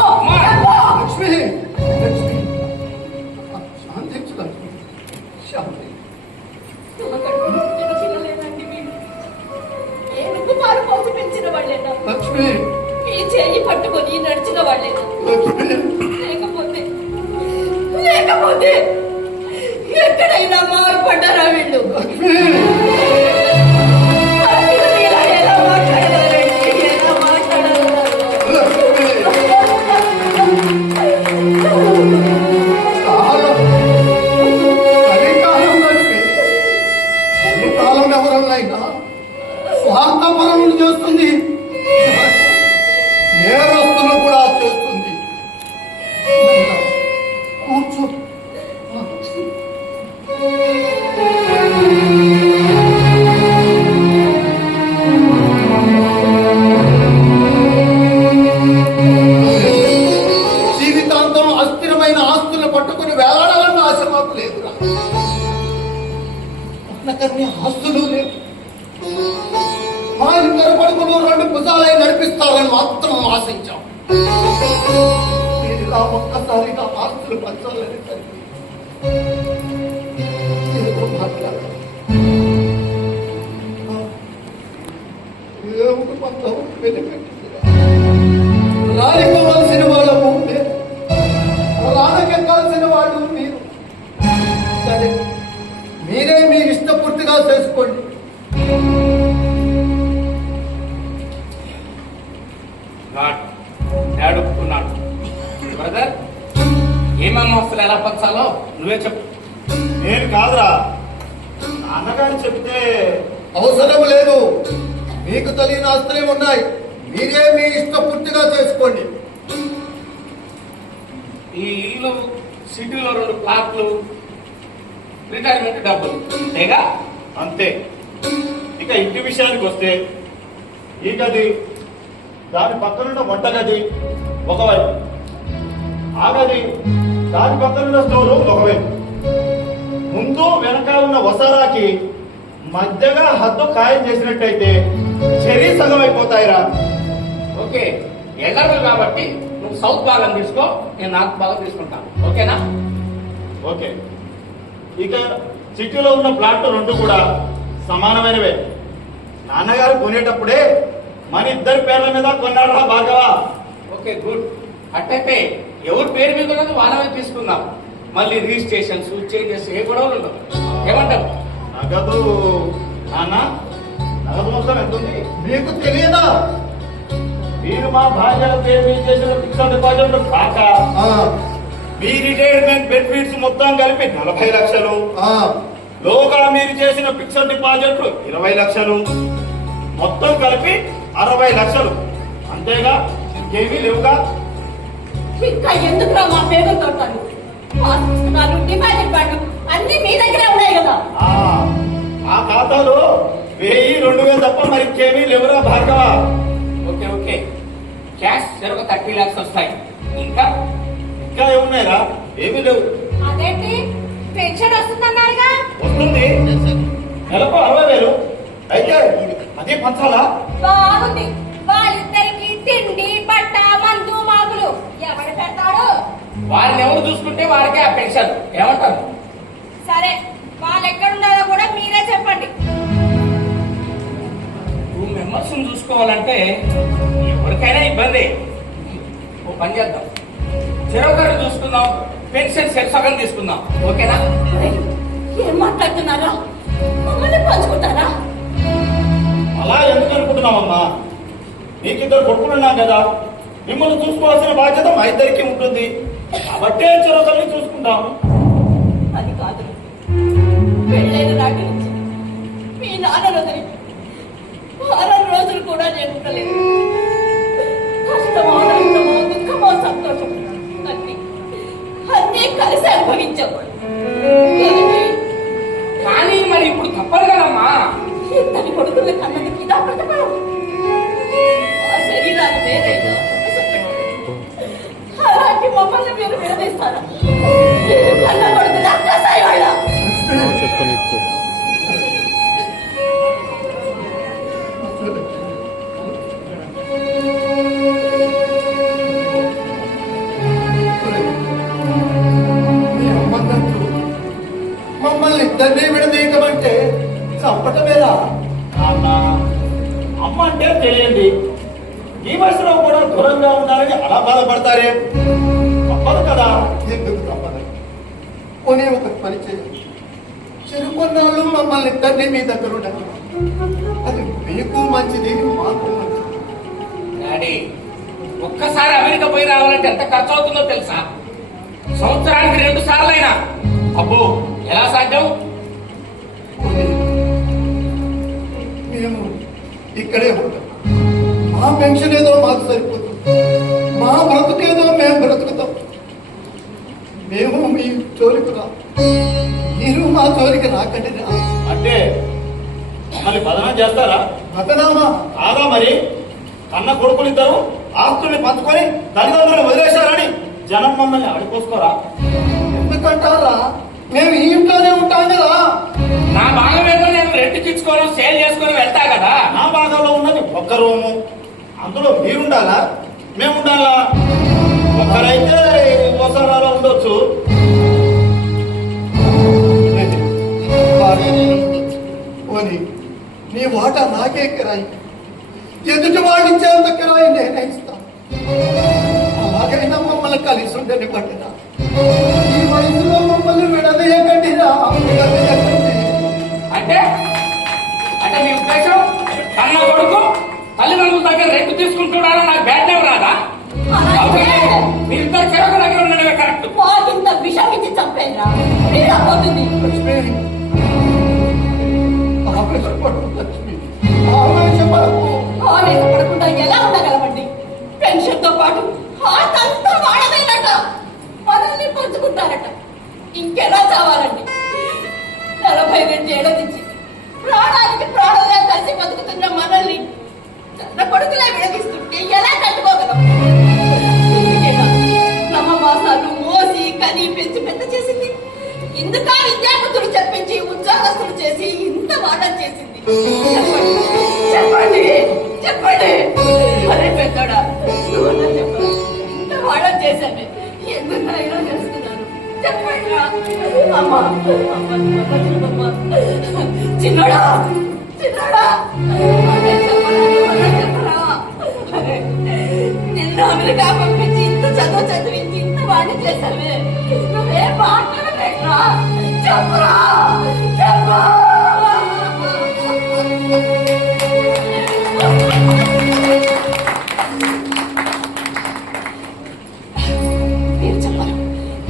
చెప్పు. లక్ష్మి, లక్ష్మి, శాంతించు లక్ష్మి, శాంతి. నా కడుపులో పుట్టిన పిల్లలేనండి మీరు. ఏ ఉప్పు పాలు పోసి పెంచిన వాళ్ళేనా? లక్ష్మి, మీ చేయి పట్టుకొని నడిచిన వాళ్ళేనా? లక్ష్మి, లేకపోతే ఎక్కడైనా మారుపడ్డారా వీళ్ళు? లక్ష్మి. ఇలా ఎలా మాట్లాడగలరండి? ఎలా మాట్లాడగలరు? కలికాలం ఎవరన్నైనా స్వార్థపరములు చేస్తుంది, నేరస్తులు కూడా చేస్తుంది. కూర్చో. జీవితాంతం అస్థిరమైన ఆస్తులను పట్టుకుని వేలాడాలన్న ఆశ మాకు లేదురా. మనకన్నీ ఆస్తులు లేవు. మా ఇద్దరు కొడుకులు రెండు భుజాలై నడిపిస్తారని మాత్రం ఆశించాం. మీరు ఇలా ఒక్కసారిగా ఆస్తులు పంచాలని సరికి ఏదో మాట్లాడాలి. ఏమిటి మొత్తం వెలిపెట్టిందిరా? రాలిపోవలసిన వాళ్ళము మీరు, రానకెక్కాల్సిన వాళ్ళు మీరు. సరే, మీరే మీ ఇష్టపూర్తిగా చేసుకోండి. అడుగుతున్నాడు బ్రదర్, ఏమేమి వస్తువులు ఎలా పంచాలో నువ్వే చెప్పు. నేను కాదురా, నాన్నగారు చెప్తే. అవసరం లేదు. మీకు తెలియని ఆస్తులే ఉన్నాయి. మీరే మీ ఇష్టపూర్తిగా చేసుకోండి. ఈ ఇల్లు, సిటీలో 2 ప్లాట్లు, రిటైర్మెంట్ డబ్బులు అంతేగా? అంతే. ఇక ఇంటి విషయానికి వస్తే, ఈ గది, దాని పక్కనున్న వంటగది ఒకవైపు, ఆ గది, దాని పక్కనున్న స్టోర్ ఒకవైపు, ముందు వెనక ఉన్న వసారాకి మధ్యగా హద్దు ఖాయం చేసినట్టయితే చెరీ సగం అయిపోతాయిరా. ఓకే, ఎల్లరు కాబట్టి నువ్వు సౌత్ భాగం తీసుకో, నేను నార్త్ భాగం తీసుకుంటాను. ఓకేనా? ఓకే. ఇక సిటీలో ఉన్న ప్లాట్లు రెండు కూడా సమానమైనవే. నాన్నగారు కొనేటప్పుడే మన ఇద్దరి పేర్ల మీద కొన్నాడా బాగా. Okay, good. అట్టయితే ఎవరి పేరు మీద ఉన్నది వాళ్ళమే తీసుకుందాం. మళ్ళీ రిజిస్ట్రేషన్స్ చేంజెస్ ఏ గొడవలు ఉండవు. ఏమంటారు? నగదు నాన్న, నగదు మొత్తం ఎంత ఉంది? మీకు తెలియదా? మీరు మా భార్యల పేరు మీద చేసిన ఫిక్స్డ్ డిపాజిట్ కాక ఆ, మీ రిటైర్మెంట్ బెనిఫిట్స్ మొత్తం కలిపి 40 లక్షలు, ఆ, లోగా మీరు చేసిన ఫిక్స్డ్ డిపాజిట్లు 20 లక్షలు, మొత్తం కలిపి 60 లక్షలు. అంతేగా, ఇంకేమీ లేవుగా? ఇంకా ఎందుకురా మా పేరు తోటాను? పుస్తకాలు, డిపాజిట్ కార్డు అన్ని మీ దగ్గరే ఉన్నాయి కదా. ఆ ఖాతాలో 1000, 2000 తప్ప మరి ఇంకేమీ లేవురా భార్గవ. ఓకే ఓకే, క్యాష్ చెరొక 30 lakhs వస్తాయి. ఇంకా ఇంకా ఏమున్నాయిరా? ఏమీ లేవు. అదేంటి పెన్షన్ వస్తుందన్నారుగా? వస్తుంది, నెలకు 60,000. అయితే అదే పంచాలా? బాగుంది. వాళ్ళిద్దరికి తిండి, బట్ట, మందు, మాకులు ఎవరు పెడతాడు? వారిని ఎవరు చూసుకుంటే వారికే ఆ పెన్షన్. ఏమంటారు? సరే, వాళ్ళు ఎక్కడున్నారో కూడా మీరే చెప్పండి. 2 members చూసుకోవాలంటే ఎవరికైనా ఇబ్బంది. ఓ పని చేద్దాం, చెరొకరు చూసుకుందాం, పెన్షన్ సగం తీసుకుందాం. ఓకేనా? ఏం మాట్లాడుతున్నారా? మమ్మల్ని పంచుకుంటారా? అలా ఎందుకు అనుకుంటున్నామమ్మా? నీకిద్దరు కొడుకులున్నాం కదా, మిమ్మల్ని చూసుకోవాల్సిన బాధ్యత మా ఇద్దరికి ఉంటుంది. కాబట్టే చెరొకరిని చూసుకుంటాం. అది కాదు, పెళ్ళైన నాటి నుంచి మీ నాన్న వదిలి 6 రోజులు కూడా నేను ఉండలేదు. కష్టమో నష్టమో దుఃఖమో సంతోషం అన్నీ కలిసి అనుభవించాం. కానీ మరి ఇప్పుడు తప్పదు కదమ్మా. ఇద్దరి కొడుకులు కన్నది ఇదా ప్రతిఫలం. ఆ శరీరాలు వేరైనా అలాంటి మమ్మల్ని మీరు విడదీస్తారా? మీరు కన్న కొడుకులు అక్కసాయి వాళ్ళ. మమ్మల్ని ఇద్దరినీ విడదీయకమంటే చంపటమేలా? నాన్న, అమ్మ అంటే తెలియండి, ఈ వయసులో కూడా దూరంగా ఉండాలని అలా బాధపడతారే? తప్పదు కదా. ఎందుకు తప్పదు? పోనీ ఒక పని చేయండి, చెరుకున్నాళ్ళు మమ్మల్ని ఇద్దరినీ మీ దగ్గర ఉండాలి. అది మీకు మంచిది, మాకు మంచిది. డాడీ, ఒక్కసారి అమెరికా పోయి రావాలంటే ఎంత ఖర్చు అవుతుందో తెలుసా? సంవత్సరానికి 2 సార్లు అయినా. అబ్బో, ఎలా సాధ్యం? మేము ఇక్కడే ఉంటాం. మా పెన్షన్ ఏదో మాకు సరిపోతుంది, మా బ్రతుకేదో మేము బ్రతుకుతాం. మేము మీ జోలికి రా, మీరు మా జోలికి రాకండి. అంటే మమ్మల్ని బదనం చేస్తారా? అతనామా కాదా మరి? కన్న కొడుకులు ఇద్దరు ఆస్తుల్ని పంచుకొని తల్లిదండ్రులు వదిలేశారని జనం మమ్మల్ని ఆడిపోసుకోరా? ఎందుకంటారా? మేము ఈ ఇంట్లోనే ఉంటాం కదా. నా భాగం ఏదో నేను రెంట్కి ఇచ్చుకోవడం, సేల్ చేసుకొని వెళ్తా కదా. నా భాగంలో ఉన్నది ఒక్క రూము, అందులో మీరుండాలా మేముండాలా? ఒక్కరైతే ఓసారాలో ఉండొచ్చు. పోనీ నీ వాటా నాకే కిరాయి, ఎదుటి వాడు ఇచ్చేంత కిరాయి నేనే ఇస్తాను. అలాగైనా మమ్మల్ని కలిసి ఉండని పట్టినా ఈ వయసులో మమ్మల్ని విడదీయకండిరా, విడదీయకండి. అంటే అంటే మీ ఉద్దేశం కన్న కొడుకు తల్లిదండ్రుల దగ్గర రెంట్ తీసుకుంటున్నారని నాకు బ్యాడ్ నేమ్ రాదా? మీరిద్దరు చెరొక దగ్గర ఉండడమే కరెక్ట్. మాకింత విషం ఇచ్చి చంపేరా? మీరా పోతుంది. లక్ష్మి, ఆవేశపడు లక్ష్మి, ఆవేశపడకు. ఆవేశపడకుండా ఎలా ఉండగలమండి? పెన్షన్ తో పాటు ఆస్తంతా వాడదైనట, మనల్ని పంచుకుంటారట. ఇంకెలా చావాలండి? 42 ఏళ్ల నుంచి ప్రాణానికి ప్రాణంగా కలిసి బతుకుతున్న మనల్ని చిన్న కొడుకులా విడదీస్తుంటే ఎలా కట్టుకోగలం? ఇందుకేనా నమ్మమాసాలు మోసి కని పెంచి పెద్ద చేసింది? ఇందుకా విద్యార్థులు చెప్పించి ఉద్యోగస్తులు చేసి ఇంత వాటం చేసింది? చెప్పండి, చెప్పండి. చెప్పండి. అరే పెద్దోడా, నువ్వన్నా చెప్పరా? ఇంత వాడని చేశాను, ఎందుకు ఇలా చేస్తున్నాను? చెప్పండి రా. అమ్మా అమ్మా చెప్పమ్మా. చిన్నోడా చిన్నోడా, అదే చెప్పరా, నువ్వన్నా చెప్పరా? అరే నిన్ను అమెరికా పంపించి ఇంత చదువు చదివించి ఇంత వాడిని చేశావే, నువ్వేం మాట్లాడలేట్రా? చెప్పరా చెప్పా.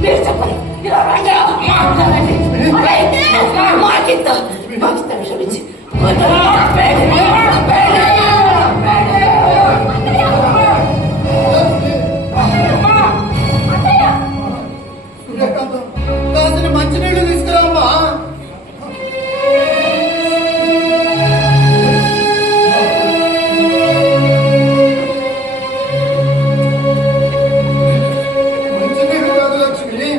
మీరు చెప్పరు ఇలా రండి. మాకింత విషయం ఇచ్చి సూర్యకాంతం కాసిన మంచినీళ్ళు తీసుకురామ్మా. మంచినీళ్ళు కాదు లక్ష్మి,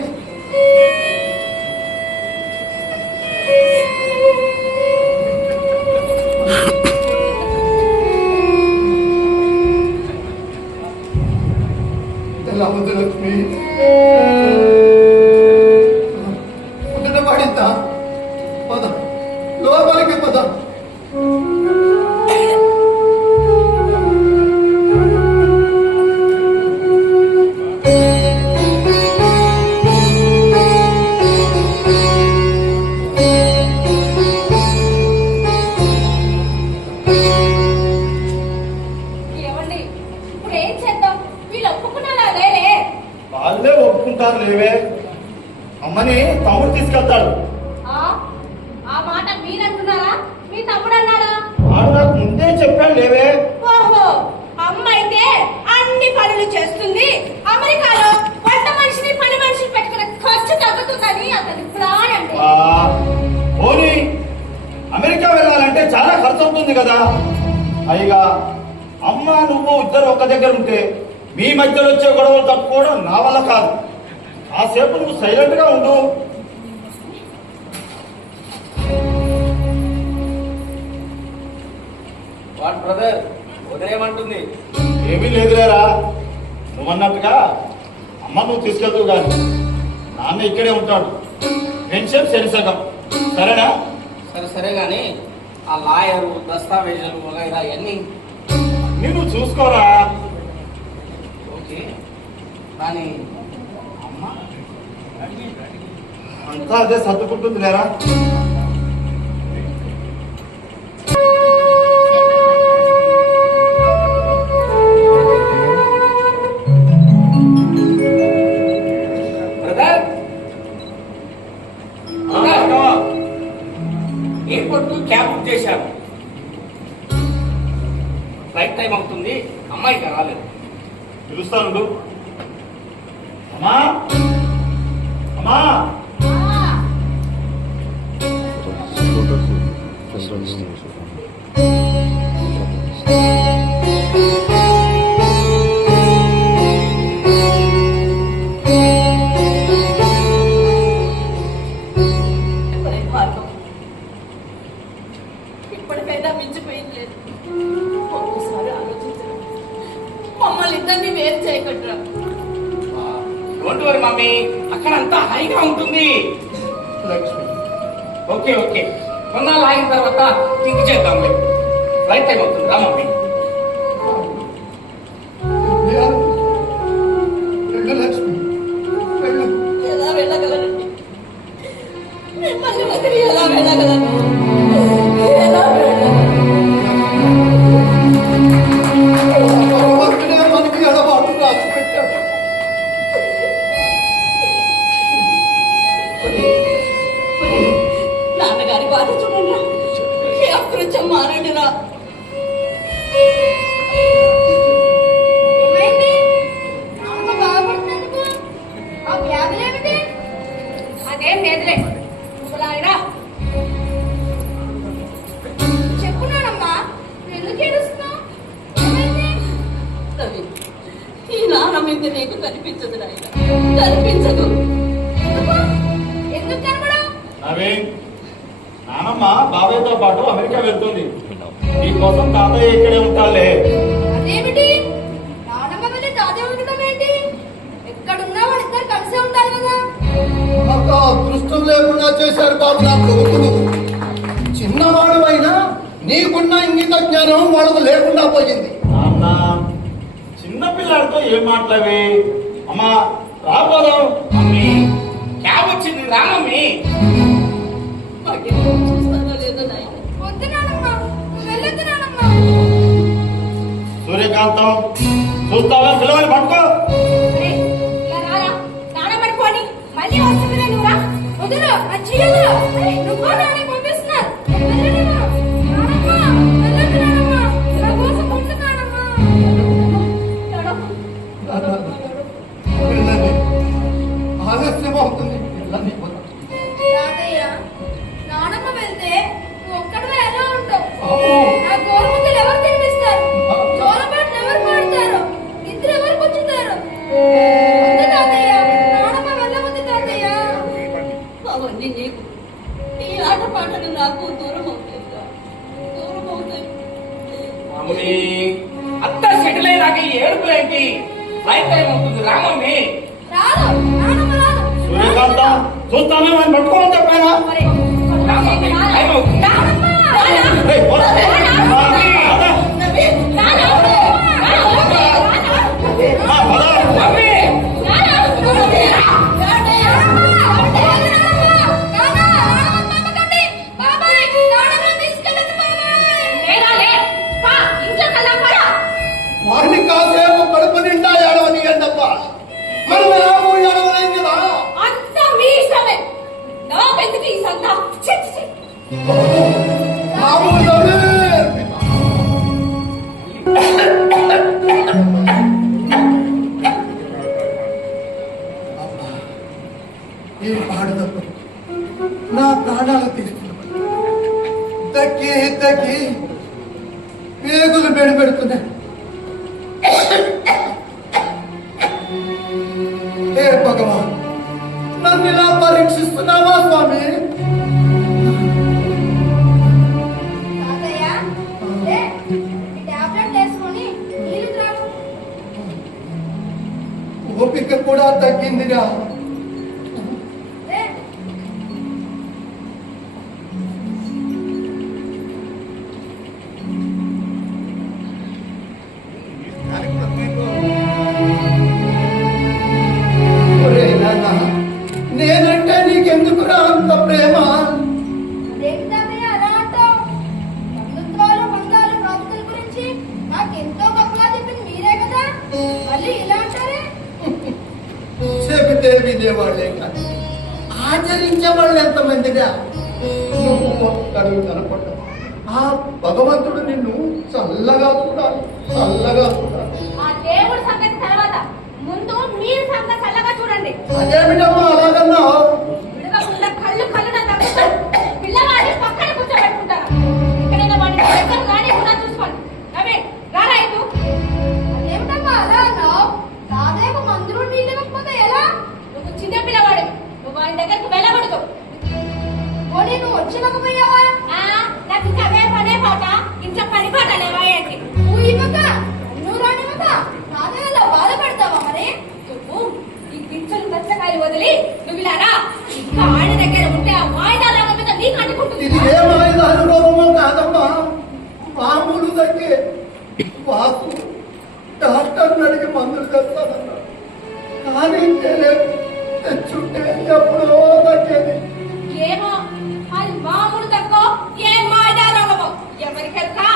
ఎలా ఉంది లక్ష్మి? ఉండట పడిందా? పద లోపలికి పద. ఏమండి ఇప్పుడు ఏం చేద్దాం? వీళ్ళు ఒప్పుకున్నారా? అదేలే. వాళ్ళే ఒప్పుకుంటారు లేవే. అమ్మని తమ్ముడు తీసుకెళ్తాడు. ఆ మాట మీరంటున్నారా? మీ తమ్ముడు అన్నారా? వాడు నాకు ముందే చెప్పాడు లేవే. ఓహో, అమ్మ అయితే అన్ని పనులు చేస్తుంది, అమెరికాలో వంట మనిషిని పని మనిషిని పెట్టుకునే ఖర్చు తగ్గుతుందని అతని ప్లాన్ అంటే. పోనీ అమెరికా వెళ్ళాలంటే చాలా ఖర్చు అవుతుంది కదా. పైగా అమ్మ నువ్వు ఇద్దరు ఒక్క దగ్గర ఉంటే మీ మధ్యలో వచ్చే గొడవలు తట్టుకోవడం నా వల్ల కాదు. కాసేపు నువ్వు సైలెంట్ గా ఉండు. వాట్ బ్రదర్, ఉదయమంటుంది? ఏమీ లేదులేరా, నువ్వన్నట్టుగా అమ్మ నువ్వు తీసుకెళ్తావు కాదు, నాన్న ఇక్కడే ఉంటాడు. పెన్షన్ శనిసగం, సరేనా? సరే సరే గాని ఆ లాయరు దస్తావేజులు వగైరా ఇవన్నీ నువ్వు చూసుకోరా. ఓకే, కానీ అమ్మ అంతా అదే సర్దుకుంటుంది లేరా. బ్రదర్ ఎయిర్పోర్ట్ కు క్యాబ్ బుక్ చేశాను. ఫ్లైట్ టైం అవుతుంది, అమ్మాయి ఇంకా రాలేదు. పిలుస్తాను. అమ్మా అమ్మా, ఇప్పటికైనా మించిపోయింది లేదు. ఒక్కసారి ఆలోచించరా, మమ్మల్ని ఇద్దరిని వేరు చేయకుండా. డోంట్ వరీ మమ్మీ, అక్కడ అంతా హాయిగా ఉంటుంది. లక్ష్మి ఓకే ఓకే, కొన్నాళ్ళు ఆగిన తర్వాత థింక్ చేద్దాం. ఫ్లైట్ టైం అవుతుంది, రా మమ్మీ. వెళ్ళు లక్ష్మి, వెళ్ళు. ఎలా వెళ్ళగలనండి? మిమ్మల్ని వదిలి ఎలా వెళ్ళగలను? ఎలా వెళ్ళగలను? భగవంతుడే మనకి ఎడబాటు రాసి పెట్టాడు. నాన్నగారి బాధ చూడండి, ఈ అకృత్యం మారండి రా. ఏమైంది? నాన్న బాధపడుతున్నందుకు ఆ వ్యాధులేమిటి? అదేం లేదులే, నువ్వులాగిరా. చెప్పున్నానమ్మా, ఎందుకు ఏడుస్తున్నావు? ఏమైంది? రవి, ఈ నాన్న మీద నీకు కనిపించదు నాయన, కనిపించదు. ఎందుకు కనబడవు? నవీన్, నానమ్మ బాబాయ్తో పాటు అమెరికా వెళ్తుంది. నీకోసం తాతయ్య ఇక్కడే ఉంటాలే. అదేమిటి నానమ్మ వెళ్ళి తాతయ్య ఉండడం ఏంటి? ఎక్కడున్నా వాళ్ళిద్దరు కలిసే ఉంటారు కదా. నాకు అదృష్టం లేకుండా చేశారు బాబు నా కొడుకులు. చిన్నవాడు అయినా నీకున్న ఇంగిత జ్ఞానం వాళ్ళకు లేకుండా పోయింది. నాన్న చిన్నపిల్లాడితో ఏం మాట్లావి? అమ్మా రాబోదాం. మమ్మీ క్యాబ్ వచ్చింది రా మమ్మీ. చూస్తానో లేదో నాయన. వద్దు నానమ్మ, నువ్వు వెళ్ళొద్దు నానమ్మ. సూర్యకాంతం చూస్తావా? పిల్లవాడిని పట్టుకో. ఒరేయ్, ఇలా రారా. నానమ్మని పోనీ. మళ్ళీ వస్తుందిలే నువ్వు రా. వదులు, నా చీరలు. నువ్వు నాని పంపిస్తున్నారు. వెళ్ళనివ్వు. నానమ్మ, వెళ్ళొద్దు నానమ్మ. నా కోసం ఉండు నానమ్మ. వెళ్ళండి, ఆలస్యం అవుతుంది. వెళ్ళండి. తాతయ్య, నానమ్మ వెళ్తే నువ్వు ఒక్కడవే ఎలా ఉంటావు? బాబు, నా గోరుముద్దలు ఎవరు తినిపిస్తారు? జోలపాటలు ఎవరు పాడతారు? నిద్ర ఎవరు పుచ్చుతారు? వద్దు తాతయ్య, నానమ్మ వెళ్ళవద్దు తాతయ్య. అవన్నీ నీకు ఈ ఆట పాటలు నాకు దూరం అవుతాయి, దూరం అవుతాయి. మమ్మీ అత్త సెటిల్ అయ్యాక ఈ ఏడుపులేంటి? ఫ్లైట్ టైం అవుతుంది రా మమ్మీ. రాదు, నానమ్మ రాదు. సూర్యకాంతం చూస్తానే వాడిని పట్టుకోమని చెప్పానా? మరి, రా మమ్మీ, టైం అవుతుంది. నానమ్మ, రాదా? ఏయ్, పోరా. రాదా? ఆ, పద. మమ్మీ వాడిని కాసేపు కడుపు నిండా ఏడవని ఎండప్ప. మనం ఎలాగో ఏడవలేం కదా. బాబు నవ్వేర్పిత. అబ్బా, ఈ పాడుదప్పు నా ప్రాణాలు తీస్తున్నాడు. దక్కి దక్కి పేగులు బెడిపెడుతున్నాయి. హే భగవాన్, నన్ను ఇలా పరీక్షిస్తున్నావా స్వామి? ఓపిక కూడా తగ్గిందిగా. ఒరే నాన్న, నేనంటే నీకెందుకురా అంత ప్రేమ? చెబితే వినేవాళ్ళే కానీ ఆచరించే వాళ్ళు ఎంతమందిగా. నువ్వు ఒక్కడు కనపడ్డా ఆ భగవంతుడు నిన్ను చల్లగా చూడాలి, చల్లగా చూడాలి. ఆ దేవుడి సంగతి తర్వాత ముందు మీరు సంగతి చల్లగా చూడండి. అదేమిటమ్మా అలాగన్నావు? విడవకుండా కళ్ళు కళ్ళున తగ్గుతారు. పిల్లవాడిని పక్కన కూర్చోబెట్టుకుంటారు. ఎక్కడైనా వాడిని దగ్గర కానీ కూడా చూసుకోండి. రవి రారా ఇటు. అదేమిటమ్మా అలా అన్నావు? దాదాపు మందులు నీళ్ళు ఇవ్వకపోతే ఎలా? నువ్వు చిన్న పిల్లవాడు, నువ్వు వాడి దగ్గరికి వెళ్ళకూడదు. పోనీ నువ్వు వచ్చినకపోయావా? నాకు ఇంకా అదే పనే పాట, ఇంట్లో పని పాట లేవా ఏంటి? నువ్వు ఇవ్వక నువ్వు రానివ్వక నాదేలా బాధపడతావా? మరి నువ్వు ఈ గింజలు పచ్చకాయలు వదిలి నువ్వు ఇలా రా. ఇంకా ఆడి దగ్గర ఉంటే ఆ వాయిదా రంగం మీద నీకు అంటుకుంటుంది. ఇది ఏ మాయదారు రోగమో కాదమ్మా, మామూలు తగ్గే వాసు డాక్టర్ అడిగి మందులు తెస్తానన్నాడు. కానీ తెచ్చుంటే ఎప్పుడో తగ్గేది. ఏమో అది మామూలు తక్కువ ఏం వాయిదా రంగమో ఎవరికెళ్తా?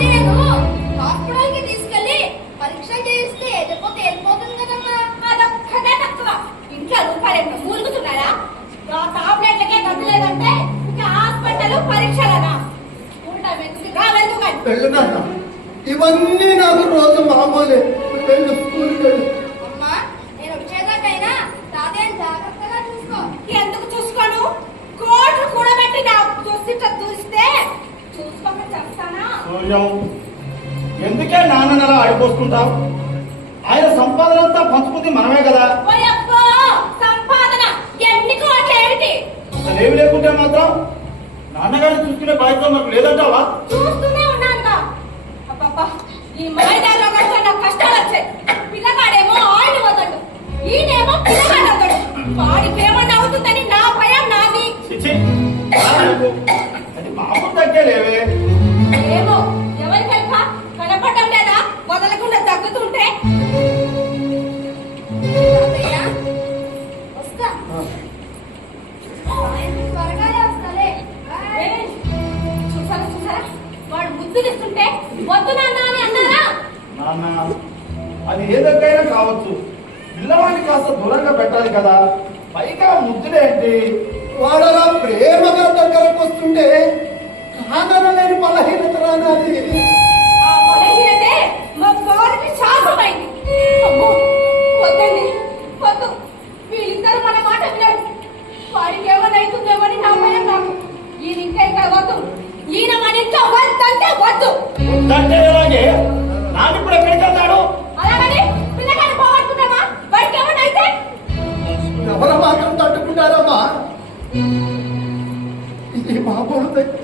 నేను హాస్పిటల్కి తీసుకెళ్లి పరీక్ష చేయిస్తే లేకపోతే వెళ్ళిపోతుంది కదమ్మా. అదొక్కనే తక్కువ. ఇంట్లో రూపాయలు మూలుగుతున్నారా? టాబ్లెట్లకే గది లేదంటే ఇంకా హాస్పిటల్ పరీక్షలనా? వెళ్ళినాక ఇవన్నీ నాకు రోజు మామూలే. వెళ్ళు, స్కూల్కి వెళ్ళు. అమ్మా, నేను వచ్చేదాకైనా తాతయ్యని జాగ్రత్తగా చూసుకో. ఎందుకు చూసుకోను? కోట్లు కూడా పెట్టి నా చూస్తే చూసుకోమని చెప్తానా? సూర్యం, ఎందుకే నాన్న అలా ఆడిపోసుకుంటావు? ఆయన సంపాదన అంతా పంచుకుంది మనమే కదా. ఓయబ్బో, సంపాదన ఎన్ని కోట్లు ఏమిటి? అసలు ఏమి లేకుంటే మాత్రం నాన్నగారిని చూసుకునే బాధ్యత నాకు లేదంటావా? చూస్తూనే కావచ్చు, పిల్లవాడిని కాస్త దూరంగా పెట్టాలి కదా. పైగా ముద్దులేంటి? వాడలా ప్రేమగా దగ్గరకు వస్తుంటే కాదనలేని బలహీనత రానాది. ఆ బలహీనతే మా వారికి శాసమైంది. అమ్మో, వద్దండి, వద్దు. వీళ్ళిద్దరూ మన మాట వినరు. వాడికి ఏమైనా అవుతుందేమని నా భయం నాకు. ఈయన ఇంకా ఇక్కడ వద్దు. ఈయన మన ఇంట్లో వద్దంటే వద్దు. వద్దంటే ఎలాగే? నాకు ఇప్పుడు ఎక్కడికి వెళ్తాడు? అలాగని పిల్లగాని పోగొట్టుకున్నామా? వాడికి ఏమైనా అయితే ఎవరు మాత్రం తట్టుకుంటారమ్మా? ఇది మామూలు దగ్గర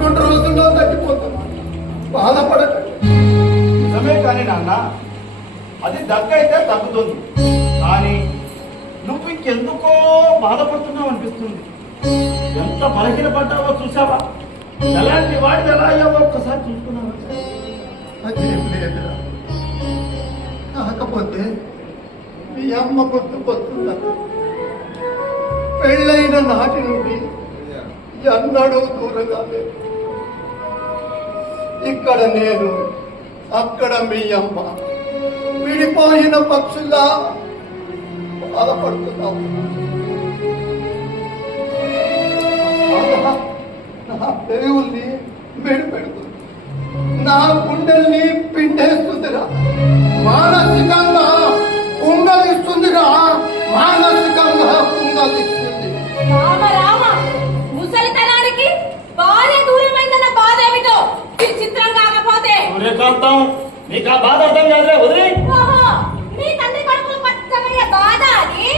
2 రోజుల్లో తగ్గిపోతాం. బాధపడకండి. నిజమే కానీ నాన్న, అది దగ్గైతే తగ్గుతుంది. కానీ నువ్వు ఇంకెందుకో బాధపడుతున్నావు అనిపిస్తుంది. ఎంత బలహీనపడ్డావో చూసావా? ఎలాంటి వాడిది ఎలా అయ్యావో ఒక్కసారి చూసుకున్నావా? అదేం లేదురా. కాకపోతే మీ అమ్మ గుర్తుకొస్తుందా? పెళ్ళైన నాటి నుండి ఎన్నడూ దూరంగా లేదు. ఇక్కడ నేను, అక్కడ మీ అమ్మ, విడిపోయిన పక్షుల్లా బాధపడుతున్నాం. నా పెరుగుల్ని పెడుతుంది, నా గుండెల్ని పిండేస్తుందిరా. మానసికంగా కుంగలిస్తుందిరా. మానసికంగా కుంగలిస్తుంది. రామ రామ, ముసలితనానికి భార్య దూరమైందన్న బాధ ఏమిటో విచిత్రం కాకపోతే. సూర్యకాంతం, నీకు ఆ బాధ అర్థం కాదులే, వదిలే. ఓహో, మీ తండ్రి కడుపులో పచ్చమయ్యే బాధ అది.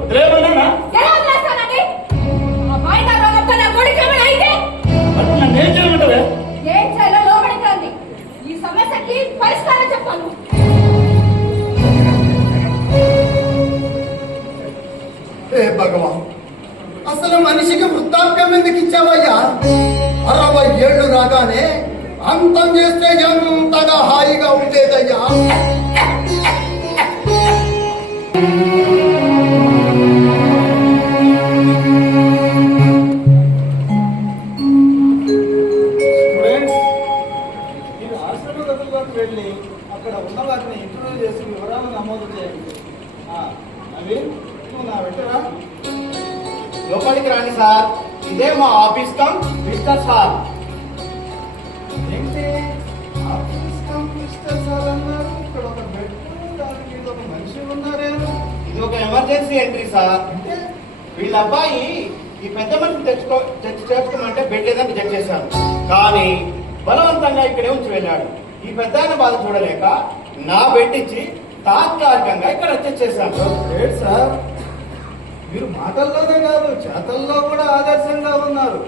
వదిలేమన్నా? ఎలా వదిలేస్తానండి? ఆ బాయిద రోగంతో నా కొడుకు ఏమైనా అయితే మరి నన్ను ఏం చేయమంటావే? ఏం చేయాలో లోపలికి రండి. ఈ సమస్యకి పరిష్కారం చెప్పాను. ఏ భగవాన్, అసలు మనిషికి వృద్ధాప్యం ఎందుకు ఇచ్చావయ్యా? 60 ఏళ్ళు రాగానే అంతం చేస్తే ఎంతగా హాయిగా ఉండేదయ్యా. స్టూడెంట్స్, మీరు ఆశ్రమ గదుల్లోకి వెళ్ళి అక్కడ ఉన్న వారిని ఇంటర్వ్యూ చేసి వివరాలు నమోదు చేయండి. నవీన్, నువ్వు నా వెంటరా. లోపలికి రాండి సార్. ఇదే మా ఆఫీస్ కమ్ బిజినెస్ హాల్. ఏంటి ఆఫీస్ కంప్యూటర్ సార్ అన్నారు? ఇక్కడ ఒక బెడ్, దాని మీద ఒక మనిషి ఉన్నారేమో. ఇది ఒక ఎమర్జెన్సీ ఎంట్రీ సార్. అంటే వీళ్ళ అబ్బాయి ఈ పెద్ద మనిషిని తెచ్చి చేర్చుకోమంటే బెడ్ లేదని రిజెక్ట్ చేశాను. కానీ బలవంతంగా ఇక్కడే ఉంచి వెళ్ళాడు. ఈ పెద్ద ఆయన బాధ చూడలేక నా బెడ్ ఇచ్చి తాత్కాలికంగా ఇక్కడ వచ్చేసాను. గ్రేట్ సార్, మీరు మాటల్లోనే కాదు చేతల్లో కూడా ఆదర్శంగా ఉన్నారు.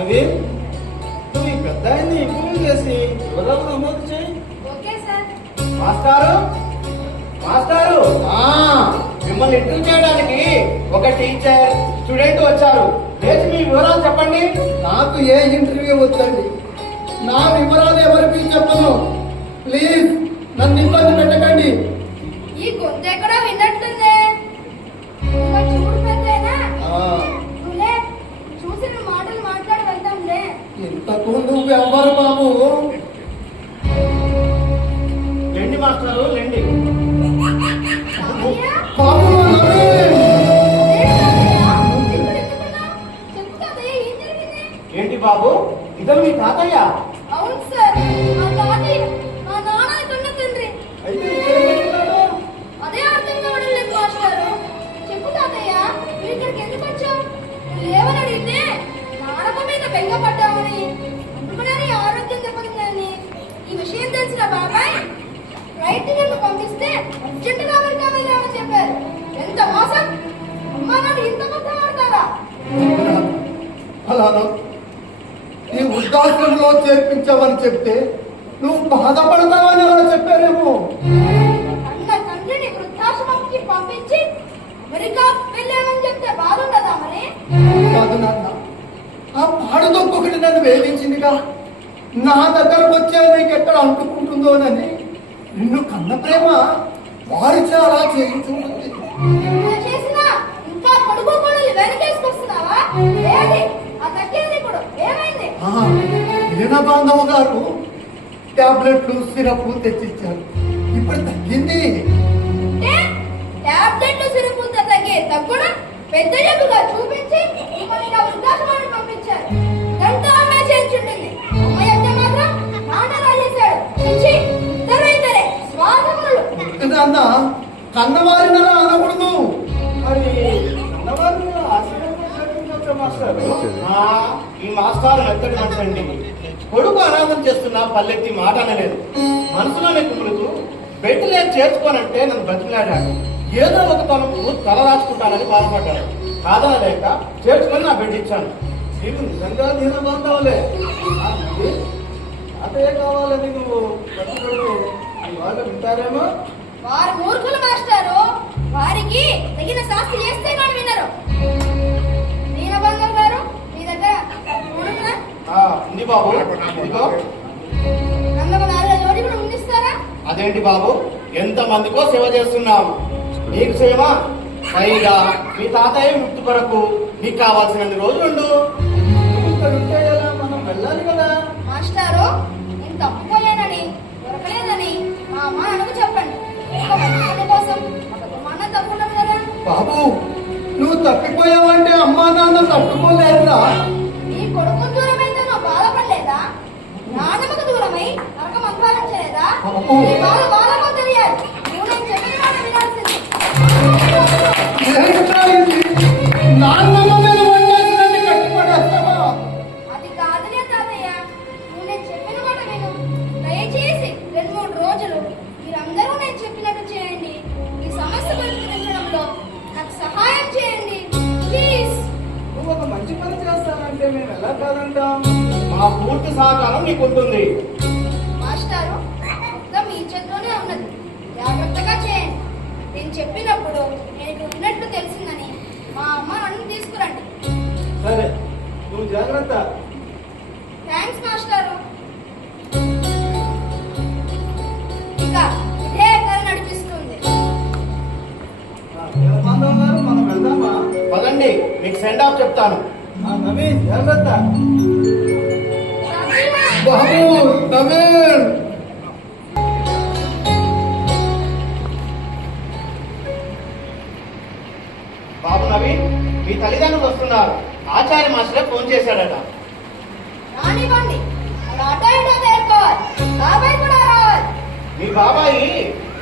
అవి నువ్వు ఈ పెద్ద ఆయన్ని ఇంప్రూవ్ చేసి వివరాలు నమోదు చేయి. Okay sir. మాస్టారు, మాస్టారు, ఆ, మిమ్మల్ని ఇంటర్వ్యూ చేయడానికి ఒక టీచర్, స్టూడెంట్ వచ్చారు. లేచి మీ వివరాలు చెప్పండి. నాకు ఏ ఇంటర్వ్యూ వద్దండి. నా వివరాలు ఎవరికి చెప్పను. ప్లీజ్ నన్ను ఇబ్బంది పెట్టకండి. ఈ గొంతు ఎక్కడో విన్నట్టుందే. ఇంకా చూడు పెద్దయినా. నువ్వులే, చూసిన మాటలు మాట్లాడి వెళ్తాంలే. ఇంతకు నువ్వెవ్వరు బాబు? లెండి మాస్టారు, లెండి. అయ్యా, బాబు నవీన్. చెప్పు తాతయ్య, ఏం జరిగింది? ఏంటి బాబు, ఇతను మీ తాతయ్య? అవును సార్, మా తాతయ్య మా నాన్న కన్న తండ్రి. అయితే ఇక్కడ పెట్టుకున్నాడు. అదే అర్థం కావడం లేదు మాస్టారు. చెప్పు తాతయ్య, నువ్వు ఇక్కడికి ఎందుకు వచ్చావు? లేవని అడిగితే నానమ్మ మీద బెంగపడ్డామని, అందుకనే ఆరోగ్యం దెబ్బతిందని ఈ విషయం తెలిసిన బాబాయ్ రైట్ నన్ను పంపిస్తే అర్జెంటుగా అమెరికా వెళ్ళామని చెప్పారు. ఎంత మోసం! అమ్మా నాన్న ఇంత మొత్తం ఆడతారా? అలానా? ఈ వృద్ధాశ్రమంలో చేర్పించావని చెప్తే నువ్వు బాధపడతావని అలా చెప్పారేమో. అన్న తండ్రిని వృద్ధాశ్రమంకి పంపించి అమెరికా వెళ్ళామని చెప్తే బాగుండదా మరి? కాదు నాన్న, ఆ పాడుదొక్కొకటి నన్ను వేధించిందిగా. నా దగ్గరకు వచ్చే నీకు ఎక్కడ అంటుకుంటుందోనని నిన్ను కన్న ప్రేమ వారి చాలా చేయించుకుంటుంది. ఇలా చేసినా ఇంకా కొడుకు కోడలు వెనకేసుకొస్తున్నావా? ఏది ఆ తగ్గేది ఇప్పుడు ఏమైంది? వీణ బాంధవ గారు టాబ్లెట్లు సిరప్ తెచ్చిచ్చారు. ఇప్పుడు తగ్గింది. అంటే టాబ్లెట్లు సిరుపులతో తగ్గే తగ్గున పెద్ద జబ్బుగా చూపించి మిమ్మల్ని నా వృద్ధాశ్రమానికి పంపించారు. ఇదంతా అమ్మాయి చేర్చుంటుంది. అమ్మాయి అయితే మాత్రం మాట రాజేశాడు. ఇచ్చి ఇద్దరే స్వార్థములు. నాన్న కన్నవారిన అనకూడదు. మరి అన్నవారిని ఆశీర్వాదం చేయించవచ్చా మాస్టర్? ఈ మాస్టర్ మెత్తడి మనసండి. కొడుకు అనాథం చేస్తున్నా పల్లెత్తి మాట అనలేదు. మనసులోనే కుములుతూ బెడ్లే చేర్చుకోనంటే నన్ను బతిలాడాడు. ఏదో ఒక తనకు తల రాచుకుంటానని బాధపడ్డాడు. కాదనలేక చేర్చుకొని నా బెడ్ ఇచ్చాను. నీకు నిజంగా దీన బాంధవులే. అదే కావాలని నువ్వు పట్టుకుంటే నీ వాళ్ళు వింటారేమో. వారు మూర్ఖులు మాస్టారు. వారికి తగిన శాస్తి చేస్తే కానీ వినరు. దీనబంధం గారు మీ దగ్గర కొడుకునా? ఉంది బాబు. ఇదిగో. రంగమ్మ 4 రోజులు ముందిస్తారా? అదేంటి బాబు, ఎంత మందికో సేవ చేస్తున్నాం. నీకు సేవ పైగా మీ తాతయ్య మృతి కొరకు నీకు కావాల్సినన్ని రోజులుండు. ఇక్కడ ఉంటే ఎలా? మనం వెళ్ళాలి కదా. మాస్టారు నేను తప్పిపోయానని దొరకలేదని మా అమ్మ నాకు చెప్పండి. ఒక మంచి పని కోసం ఒక దుమానం తప్పుకున్నాను కదా. బాబు నువ్వు తప్పిపోయావంటే అమ్మా నాన్న తప్పుకోలేదురా. నీ కొడుకు దూరమైతే నువ్వు బాధపడలేదా? నాన్నమ్మకు దూరమై నరకం అనుభవించలేదా? నీ బాధ బాధమో తెలియాలి. నువ్వు నేను చెప్పిన మాట వినాల్సింది. ఏంట్రా ఇది? నాన్నమ్మ మీద వండేసినట్టు కట్టిపడేస్తావా? అది కాదులే తాతయ్య. నువ్వు నేను చెప్పిన మాట విను. దయచేసి 2-3 రోజులు మీరందరూ నేను చెప్పినట్టు చేయండి. ఈ సమస్య పరిష్కరించడంలో నాకు సహాయం చేయండి ప్లీజ్. నువ్వు ఒక మంచి పని చేస్తానంటే మేము ఎలా కాదంటాం? మా పూర్తి సహకారం నీకుంటుంది. మాస్టారు మొత్తం మీ చేతిలోనే ఉన్నది. జాగ్రత్తగా చేయండి. నేను చెప్పినప్పుడు నేను ఇక్కడ ఉన్నట్టు తెలిసిందని మా అమ్మ నన్ను తీసుకురండి. సరే నువ్వు జాగ్రత్త. థ్యాంక్స్ మాస్టారు. ఇక ఇదే కథ నడిపిస్తుంది. బాంధవ్ గారు మనం వెళ్దామా? పదండి, మీకు సెండ్ ఆఫ్ చెప్తాను. నవీన్ జాగ్రత్త. బాబు నవీన్ బాబు నవీన్, మీ తల్లిదండ్రులు వస్తున్నారు. ఆచార్య మాస్టరే ఫోన్ చేశాడట. రానివ్వండి. అలా అటో ఇటో తేరుకోవాలి. బాబాయ్ కూడా రావాలి. మీ బాబాయి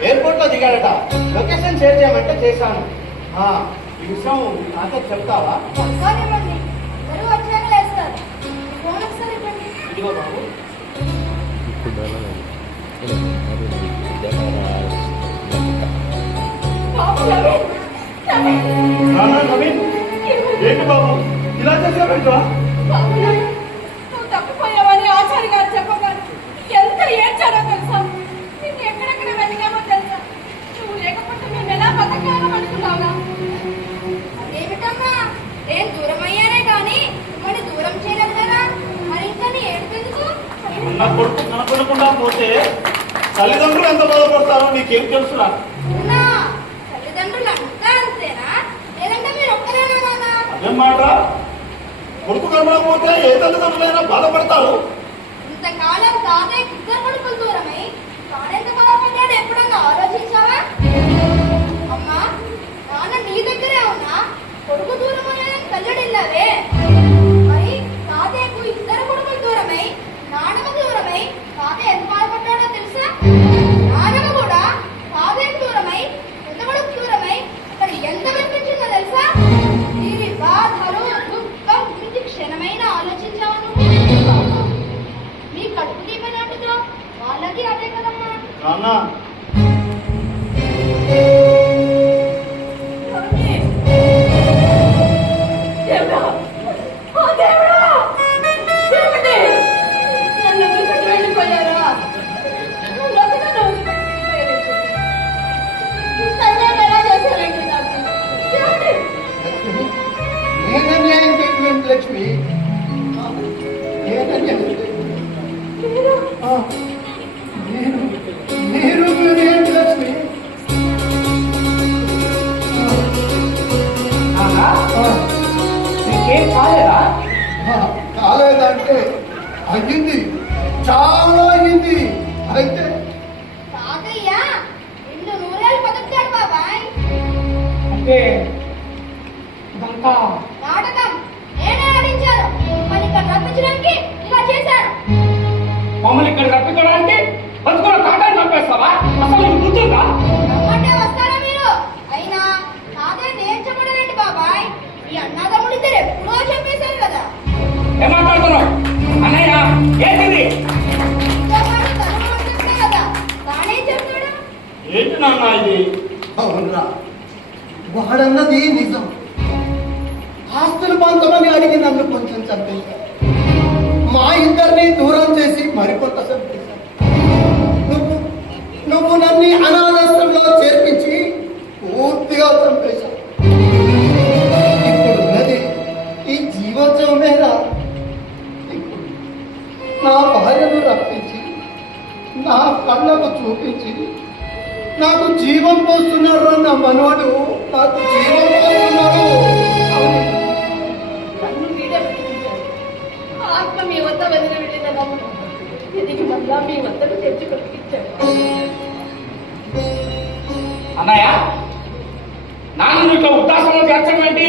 ఎయిర్పోర్ట్ లో దిగాడట. లొకేషన్ షేర్ చేయమంటే చేశాను. ఈ విషయం నాతో చెప్తావా? కానివ్వండి. అందరూ వచ్చాక లేస్తారు. ఫోన్ ఒకసారి ఇవ్వండి. ఇదిగో బాబు. బాబు నవీన్, నవీన్. నవీన్, ఏంటి బాబు ఇలా చేసావేంట్రా? బాబు నవీన్, నువ్వు తప్పిపోయావని ఆచార్య గారు చెప్పగానే ఎంత ఏడ్చారో తెలుసా? నిన్ను ఎక్కడెక్కడ వెతికామో తెలుసా? నువ్వు లేకపోతే మేము ఎలా బతకాలని అనుకున్నావుగా? అదేమిటమ్మా, నేను దూరం అయ్యానే కానీ మరి దూరం చేయలేదు కదా. మరి ఇంకా నీ ఏడుపెందుకు? ఉన్న కొడుకు కనపడకుండా పోతే తల్లిదండ్రులు ఎంత బాధపడతారో నీకేం తెలుసురా? అవునా? తల్లిదండ్రులు అంతా అంతేనా? లేదంటే మీరు ఒక్కరేనా నాన్న? అదేం మాట? కొడుకు కనపడకపోతే ఏ తల్లిదండ్రులైనా బాధపడతారు. ఇంతకాలం తాతయ్య 2 కొడుకులు దూరమై తానెంత బాధపడ్డాడు ఎప్పుడన్నా ఆలోచించావా? అమ్మా, నాన్న నీ దగ్గరే ఉన్నా కొడుకు దూరమయ్యాలని కల్లడిల్లావే. మరి తాతయ్యకు 2 కొడుకులు దూరమై నాన్నకు దూరమై తాతయ్య ఎంత బాధపడ్డాడో తెలుసా? నాన్నకు కూడా తాతయ్యకు దూరమై పెద్ద కొడుకు దూరమై అక్కడ ఎంత కనిపించిందో తెలుసా? దీని బాధలు దుఃఖం గురించి క్షణమైనా ఆలోచించావా నువ్వు? మీ కడుపు దీపనాటుతో వాళ్ళకి అదే కదమ్మా. నాన్న, దేవుడా, ఓ దేవుడా, ఏమిటి? నన్ను వదిలిపెట్టి వెళ్ళిపోయారా? నన్ను వదిలిపెట్టి ఇంత అన్యాయం ఎలా చేశారండి నాకు? ఏమిటి? నేను అన్యాయం చేయలేదు లక్ష్మి. నేను అన్యాయం చేయలేదు. మీరు మీరేంటి లక్ష్మి? నీకేం కాలేదా? కాలేదంటే అయ్యింది, చాలా అయ్యింది. అయితే తాతయ్య అంటే ఇదంతా నాటకం నేనే ఆడించాను. మిమ్మల్ని ఇక్కడ రప్పించడానికి ఇలా చేశాను. మమ్మల్ని ఇక్కడ రప్పించడానికి బతుకున్న తాటాన్ని చంపేస్తావా? అసలు నీకు గుర్తుందా? రమ్మంటే వస్తారా మీరు? అయినా నాదే నేను చెప్పడమేంటి బాబాయ్? ఈ అన్నదమ్ముడిద్దరు ఎప్పుడో చెప్పేశారు కదా. ఏం మాట్లాడుతున్నావు? అన్నయ్య ఏంటిది? ఇంకా వాడు తను కూడా చెప్పే కదా. తానే చెప్తాడు. ఏంటి నాన్న ఇది? అవునరా, వాడన్నది నిజం. ఆస్తులు పంచమని అడిగి నన్ను కొంచెం చంపేశారు. మా ఇద్దరిని దూరం చేసి మరికొంత చంపేశారు. నువ్వు నన్ను అనాథాశ్రమంలో చేర్పించి పూర్తిగా చంపేశావు. ఇప్పుడు ఉన్నది ఈ జీవోత్సవమేనా? ఇప్పుడు నా భార్యను రప్పించి నా కళ్ళకు చూపించి నాకు జీవం పోస్తున్నాడు. నా మనవాడు నాకు జీవం పోస్తున్నాడు. అవును. నన్ను మీరే బ్రతికించారు. ఆత్మ మీ వద్ద వదిలి వెళ్ళిన నన్ను తిరిగి మళ్ళా మీ వద్దకు తెచ్చి బ్రతికించారు. అన్నయ్య నాన్న ఇట్లా ఉద్దాసంలో చేర్చడం ఏంటి?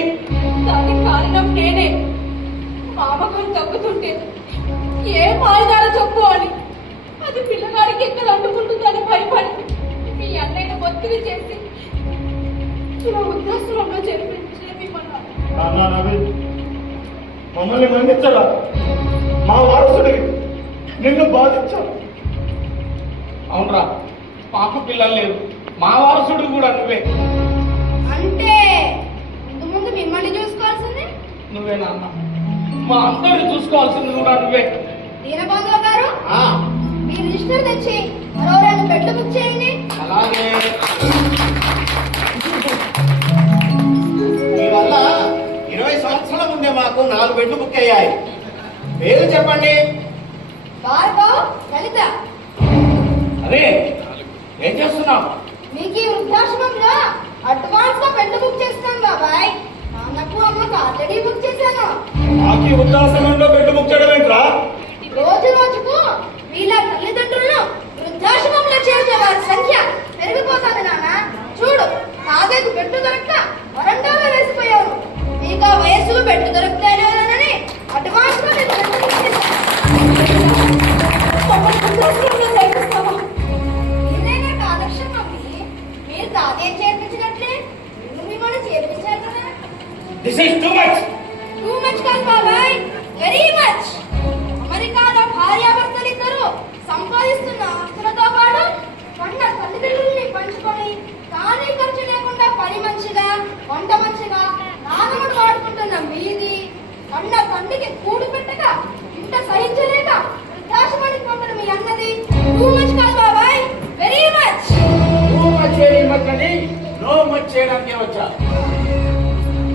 దానికి కారణం నేనే. మామగారు తగ్గుతుంటే ఏ మాయదార చెప్పు అని అది పిల్లగాడికి ఎక్కడ అంటుకుంటుందని భయపడి మీ అన్నయ్యను ఒత్తిడి చేసి ఇలా వృద్ధాశ్రమంలో చేర్పించమన్నారు. నాన్న నవీన్, మమ్మల్ని మన్నించరా? మా వారసుడికి నిన్ను బాధించాడు. అవునరా, పాప పిల్లలు లేరు, మా వారసుడు కూడా నువ్వే. అంటే ముందు ముందు మిమ్మల్ని చూసుకోవాల్సింది నువ్వే నాన్న, మా అందరిని చూసుకోవాల్సింది కూడా నువ్వే. దీనబంధువు గారు, ఆ, మీ రిజిస్టర్ తెచ్చి మరో 2 బెడ్లు బుక్ చేయండి. అలాగే మీ వల్ల 20 సంవత్సరాల ముందే మాకు 4 బెడ్లు బుక్ అయ్యాయి. పేరు చెప్పండి. భార్గవ్, లలిత. అదే ఏం చేస్తున్నావు? మీకు ఈ వృద్ధాశ్రమంలో అడ్వాన్స్ గా బెడ్లు బుక్ చేస్తాను బాబాయ్. నాన్నకు అమ్మకు ఆల్రెడీ బుక్ చేశాను. మాకు ఈ వృద్ధాశ్రమంలో బెడ్లు బుక్ చేయడం ఏంట్రా? రోజు రోజుకు వీళ్ళ తల్లిదండ్రులను వృద్ధాశ్రమంలో చేర్చే వారి సంఖ్య పెరిగిపోతుంది నాన్న. చూడు, తాతయ్యకు బెడ్డు దొరక్క వరండాలో వేసిపోయావు. మీకు ఆ వయస్సులో బెడ్డు దొరుకుతాయని అడ్వాన్స్ గా నేను బెడ్డు బుక్ చేశాను. మమ్మల్ని వృద్ధాశ్రమంలో చేర్పిస్తావా? ఇదే నాకు ఆదర్శం మమ్మీ. మీరు తాతయ్య చేర్పించినట్లే నేను మిమ్మల్ని చేర్పించాను కదా. This is too much. Too much కాదు బాబాయ్, వెరీ మచ్. అమెరికాలో భార్యాభర్తలిద్దరూ సంపాదిస్తున్న ఆస్తులతో పాటు వంట తల్లిదండ్రుల్ని పంచుకొని కానీ ఖర్చు లేకుండా పని మంచిగా వంట మంచిగా నానముడు వాడుకుంటున్న మీది అన్న తండ్రికి కూడు పెట్టక ఇంట సహించలేక వృద్ధాశ్రమానికి పంపిన మీ అన్నది టూ మచ్ కాదు బాబాయ్, వెరీ మచ్. టూ మచ్ చేయడం మచ్చని నో మచ్ చేయడానికి వచ్చా.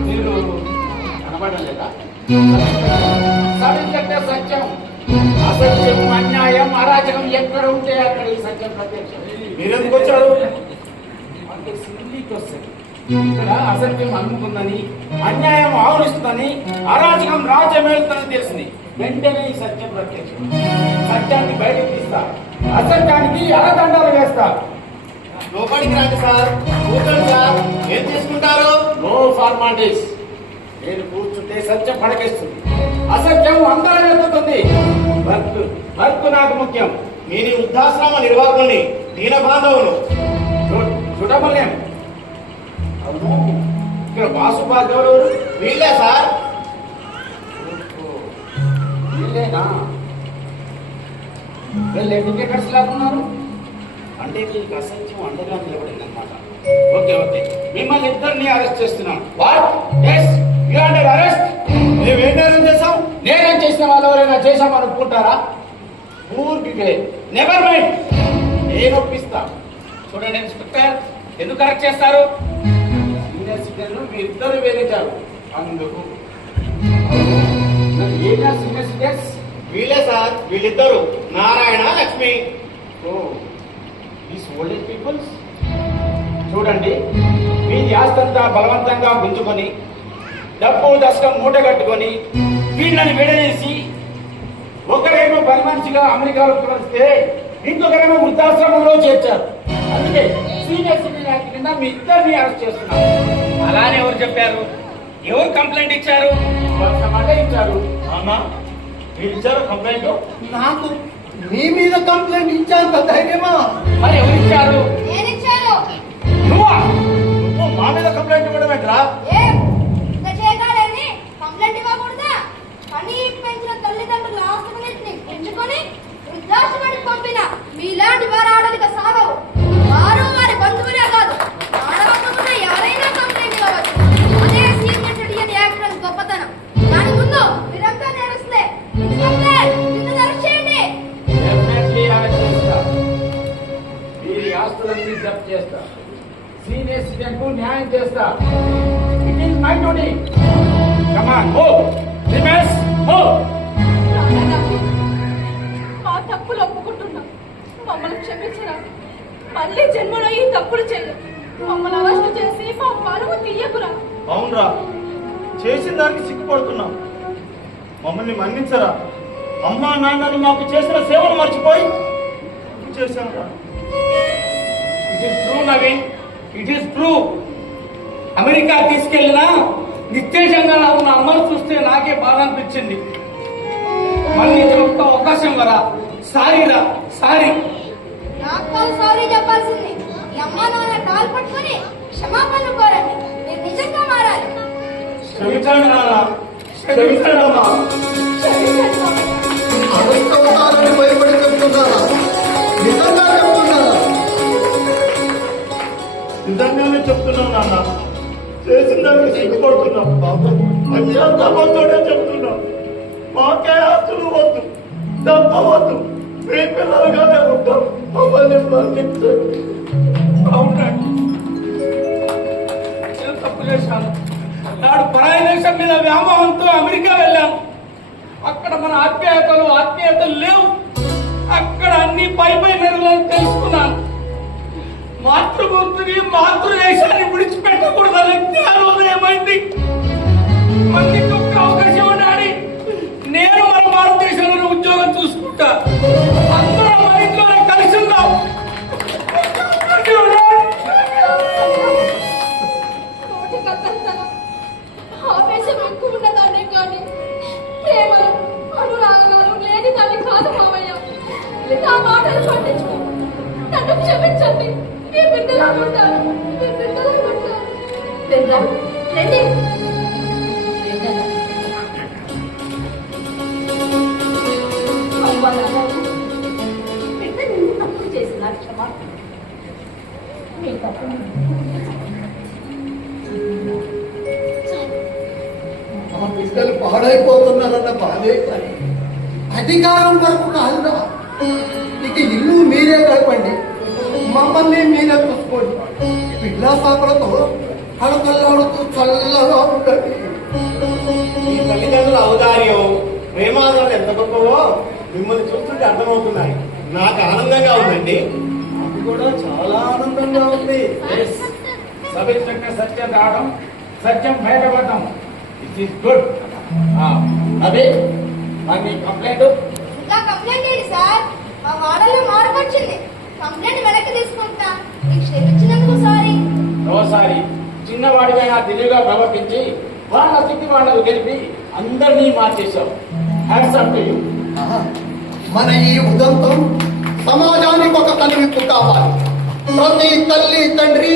మీరు కనబడలేదా? సత్యం సత్యం, అసత్యం, అన్యాయం, అరాచకం ఎక్కడ ఉంటే అక్కడ ఈ సత్యం ప్రత్యక్షం. మీరెందుకు వచ్చారు? అంటే సిల్లీకి వస్తుంది. ఇక్కడ అసత్యం అమ్ముకుందని, అన్యాయం ఆవరిస్తుందని, అరాచకం రాజ్యమేలుతుందని తెలిసింది. వెంటనే ఈ సత్యం ప్రత్యక్షం. సత్యాన్ని బయటకు తీస్తా, అసత్యానికి అరదండాలు వేస్తా. లోపలికి రండి సార్. కూర్చోండి సార్. ఏం తీసుకుంటారు? No formalities. నేను కూర్చుంటే సత్యం పడకేస్తుంది, అసత్యం అందరం ఎత్తుతుంది. వర్క్ నాకు ముఖ్యం. మీరు ఈ వృద్ధాశ్రమ నిర్వాహకుల్ని, దీన బాంధవులు. చూడమలేం. అవును, ఇక్కడ బాసు భార్గవులు వీళ్ళే సార్. వీళ్ళేనా? వీళ్ళు ఎడ్యుకేటర్స్ లాగున్నారు. అంటే మీకు అసత్యం అండగా నిలబడింది అనమాట. ఓకే ఓకే, మిమ్మల్ని ఇద్దరిని అరెస్ట్ చేస్తున్నాను. What? Yes, you are under arrest. మేమేం నేరం చేశాం? నేనేం చేసిన వాళ్ళు ఎవరైనా చేశామనుకుంటారా? ఊరికి నెవర్ మైండ్, నేను ఒప్పిస్తా. చూడండి ఇన్స్పెక్టర్, ఎందుకు కరెక్ట్ చేస్తారు? సీనియర్ మీరిద్దరు వేధించారు అందుకు. ఏనా సీనియర్ సిటిజన్స్? వీళ్ళే సార్. వీళ్ళిద్దరు Narayana, Lakshmi. These old age peoples. చూడండి, మీ ఆస్తంతా బలవంతంగా గుంజుకొని డబ్బు దశకం మూట కట్టుకొని వీళ్ళని విడదీసి ఒకరేమో పని మనిషిగా అమెరికాలో వస్తే ఇంకొకరేమో వృద్ధాశ్రమంలో చేర్చారు. అందుకే సీనియర్ సిటిజన్ యాక్ట్ కింద మీ ఇద్దరిని అరెస్ట్ చేస్తున్నాను. అలానే ఎవరు చెప్పారు? ఎవరు కంప్లైంట్ ఇచ్చారు? వర్షమంటే ఇచ్చారు. నాన్న మీరు ఇచ్చారా కంప్లైంట్? నాకు మీ మీద కంప్లైంట్ ఇచ్చేంత ధైర్యమా? మరి ఎవరు ఇచ్చారు? నేనిచ్చాను. నువ్వా? నువ్వు మా మీద కంప్లైంట్ ఇవ్వడం ఏంట్రా? ఏం ఇంత చేయగాలని కంప్లైంట్ ఇవ్వకూడదా? పని పెంచిన తల్లిదండ్రుల ఆస్తులన్నింటినీ పెంచుకొని వృద్ధాశ్రమానికి పంపిన మీలాంటి వారు ఆడలిక సాగవు. వారు వారి బంధువులే కాదు, ఆడవకుండా ఎవరైనా కంప్లైంట్ ఇవ్వవచ్చు. అదే సీనియర్ సిటిజన్ యాక్ట్ అని గొప్పతనం. దాని ముందు మీరంతా నడుస్తే నిన్ను అరెస్ట్ చేయండి. డెఫినెట్లీ అరెస్ట్ చేస్తా. వీరి ఆస్తులన్నీ జప్తు చేస్తా. సీనియర్ సిటిజన్ కు న్యాయం చేస్తా. It is my duty. Come on, move. రిమేస్, మూవ్. నాన్నగారు, మా తప్పులు ఒప్పుకుంటున్నాం. మమ్మల్ని క్షమించరా. మళ్ళీ జన్మలో ఈ తప్పులు చేయ. మమ్మల్ని అరెస్ట్ చేసి మా పరువు తీయకురా. అవునరా, చేసిన దానికి సిగ్గుపడుతున్నాం. మమ్మల్ని మన్నించరా. అమ్మా నాన్నలు మాకు చేసిన సేవలు మర్చిపోయి చేశాంరా. It is true Naveen, it is true. America తీసుకెళ్ళినా నిత్యేజంగా ఉన్న అమ్మను చూస్తే నాకే బాధ అనిపించింది. మళ్ళీ ఒక్క అవకాశం వరా. సారీరా, సారీ. నాకు సారీ చెప్పాల్సింది. ఈ అమ్మా నాన్న కాలు పట్టుకొని క్షమాపణ కోరండి. మీరు నిజంగా మారాలి. క్షమించండి నాన్న, క్షమించండి అమ్మా. క్షమించండి స్వామి. అరుస్తారని భయపడి చెప్తున్నారా? నిజంగా చెప్తున్నారా? నిజంగానే చెప్తున్నాం నాన్న. చేసిన దానికి సిగ్గుపడుతున్నాం. అత్యంతమంతోనే చెప్తున్నాం. మాకే ఆస్తులు వద్దు, డబ్బు వద్దు, మీ పిల్లలుగానే ఉంటాం. మమ్మల్ని మన్నించండి. అవునండి, నేను తప్పు చేశాను. నాడు పరాయి దేశం మీద వ్యామోహంతో అమెరికా వెళ్ళాను. అక్కడ మన ఆత్మీయతలు లేవు. అక్కడ అన్ని పై మెరుగులను తెలుసుకున్నాను. మాతృమూర్తిని, మాతృదేశాన్ని విడిచిపెట్టకూడదని జ్ఞానం ఏమైంది? మందికి ఒక్క అవకాశం ఉండాలి. నేను మన భారతదేశంలో ఉద్యోగం చూసుకుంటా. అందరం మన ఇంట్లోనే కలిసి ఉందాం. నోటి కథంతనం, ఆవేశం ఎక్కువ ఉన్నదాన్నే కానీ ప్రేమలు అనురాగాలు లేని దాన్ని కాదు మావయ్య. నా మాటలు పట్టించుకో. నన్ను క్షమించండి. మీ బిడ్డలాగుంటారు, మీ బిడ్డలాగుంటారు. రండి. అవ్వ నాన్నగారు, బిడ్డ నిన్ను తప్పులు చేసిన క్షమా. మీ తప్పు మా బిడ్డలు పాడైపోతున్నారన్న బాధే కానీ అధికారం వరకు కాదురా. ఇక ఇల్లు మీరే గడపండి, మమ్మల్ని మీరే చూసుకోండి. పిల్లా పాపలతో కళకల్లాడుతూ చల్లగా ఉండండి. ఈ తల్లిదండ్రుల ఔదార్యం, ప్రేమాదరణ ఎంత గొప్పవో మిమ్మల్ని చూస్తుంటే అర్థమవుతున్నాయి. నాకు ఆనందంగా ఉందండి. నాకు కూడా చాలా ఆనందంగా ఉంది. సబ్ ఇన్స్పెక్టర్ సత్యం రావడం, సత్యం బయటపడటం, ఇట్ ఈస్ గుడ్. అదే మరి నీ కంప్లైంట్? ఇంకా కంప్లైంట్ ఏంటి సార్? మా వాడలో మార్పు వచ్చింది. కంప్లైంట్ వెనక్కి తీసుకుంటా. మీకు క్షమించినందుకు సారీ. ఓసారి చిన్నవాడిగా తెలివిగా ప్రవర్తించి వాళ్ళ స్థితి వాళ్ళకు తెలిపి అందరినీ మార్చేశావు. Hats off to you. మన ఈ ఉదంతం సమాజానికి ఒక కనువిప్పు కావాలి. ప్రతి తల్లి తండ్రి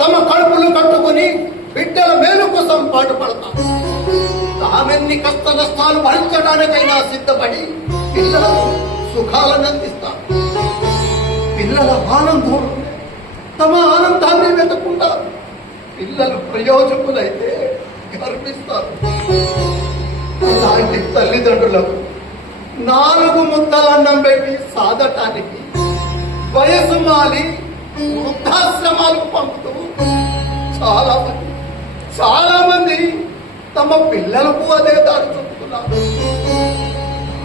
తమ కడుపులు కట్టుకుని బిడ్డల మేలు కోసం పాటుపడతారు. తామెన్ని కష్ట నష్టాలు భరించడానికైనా సిద్ధపడి పిల్లలకు సుఖాలను అందిస్తారు. పిల్లల ఆనందం తమ ఆనందాన్ని వెతుకుంటారు. పిల్లలు ప్రయోజకులైతే గర్విస్తారు. ఇలాంటి తల్లిదండ్రులకు 4 ముద్దల అన్నం పెట్టి సాధటానికి వయసు మాలి వృద్ధాశ్రమాలకు పంపుతూ చాలా మంది తమ పిల్లలకు అదే దారి చూపుతున్నారు.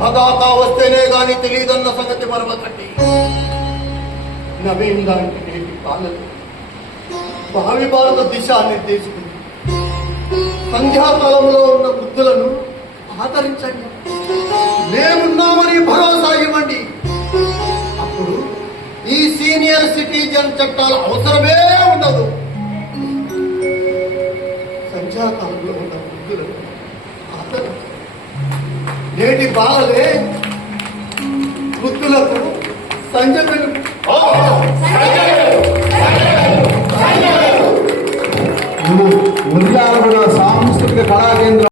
మగాక వస్తేనే గాని తెలియదన్న సంగతి మరొకటి. నవీన్ లాంటి నేటి కాలంలో భావి భారత దిశాన్ని తీసుకుంది. సంధ్యాకాలంలో ఉన్న బుద్ధులను ఆదరించండి. మేమున్నామని భరోసా ఇవ్వండి. అప్పుడు ఈ సీనియర్ సిటిజన్ చట్టాల అవసరమే ఉండదు. బాలలే వృద్ధులకు సంజ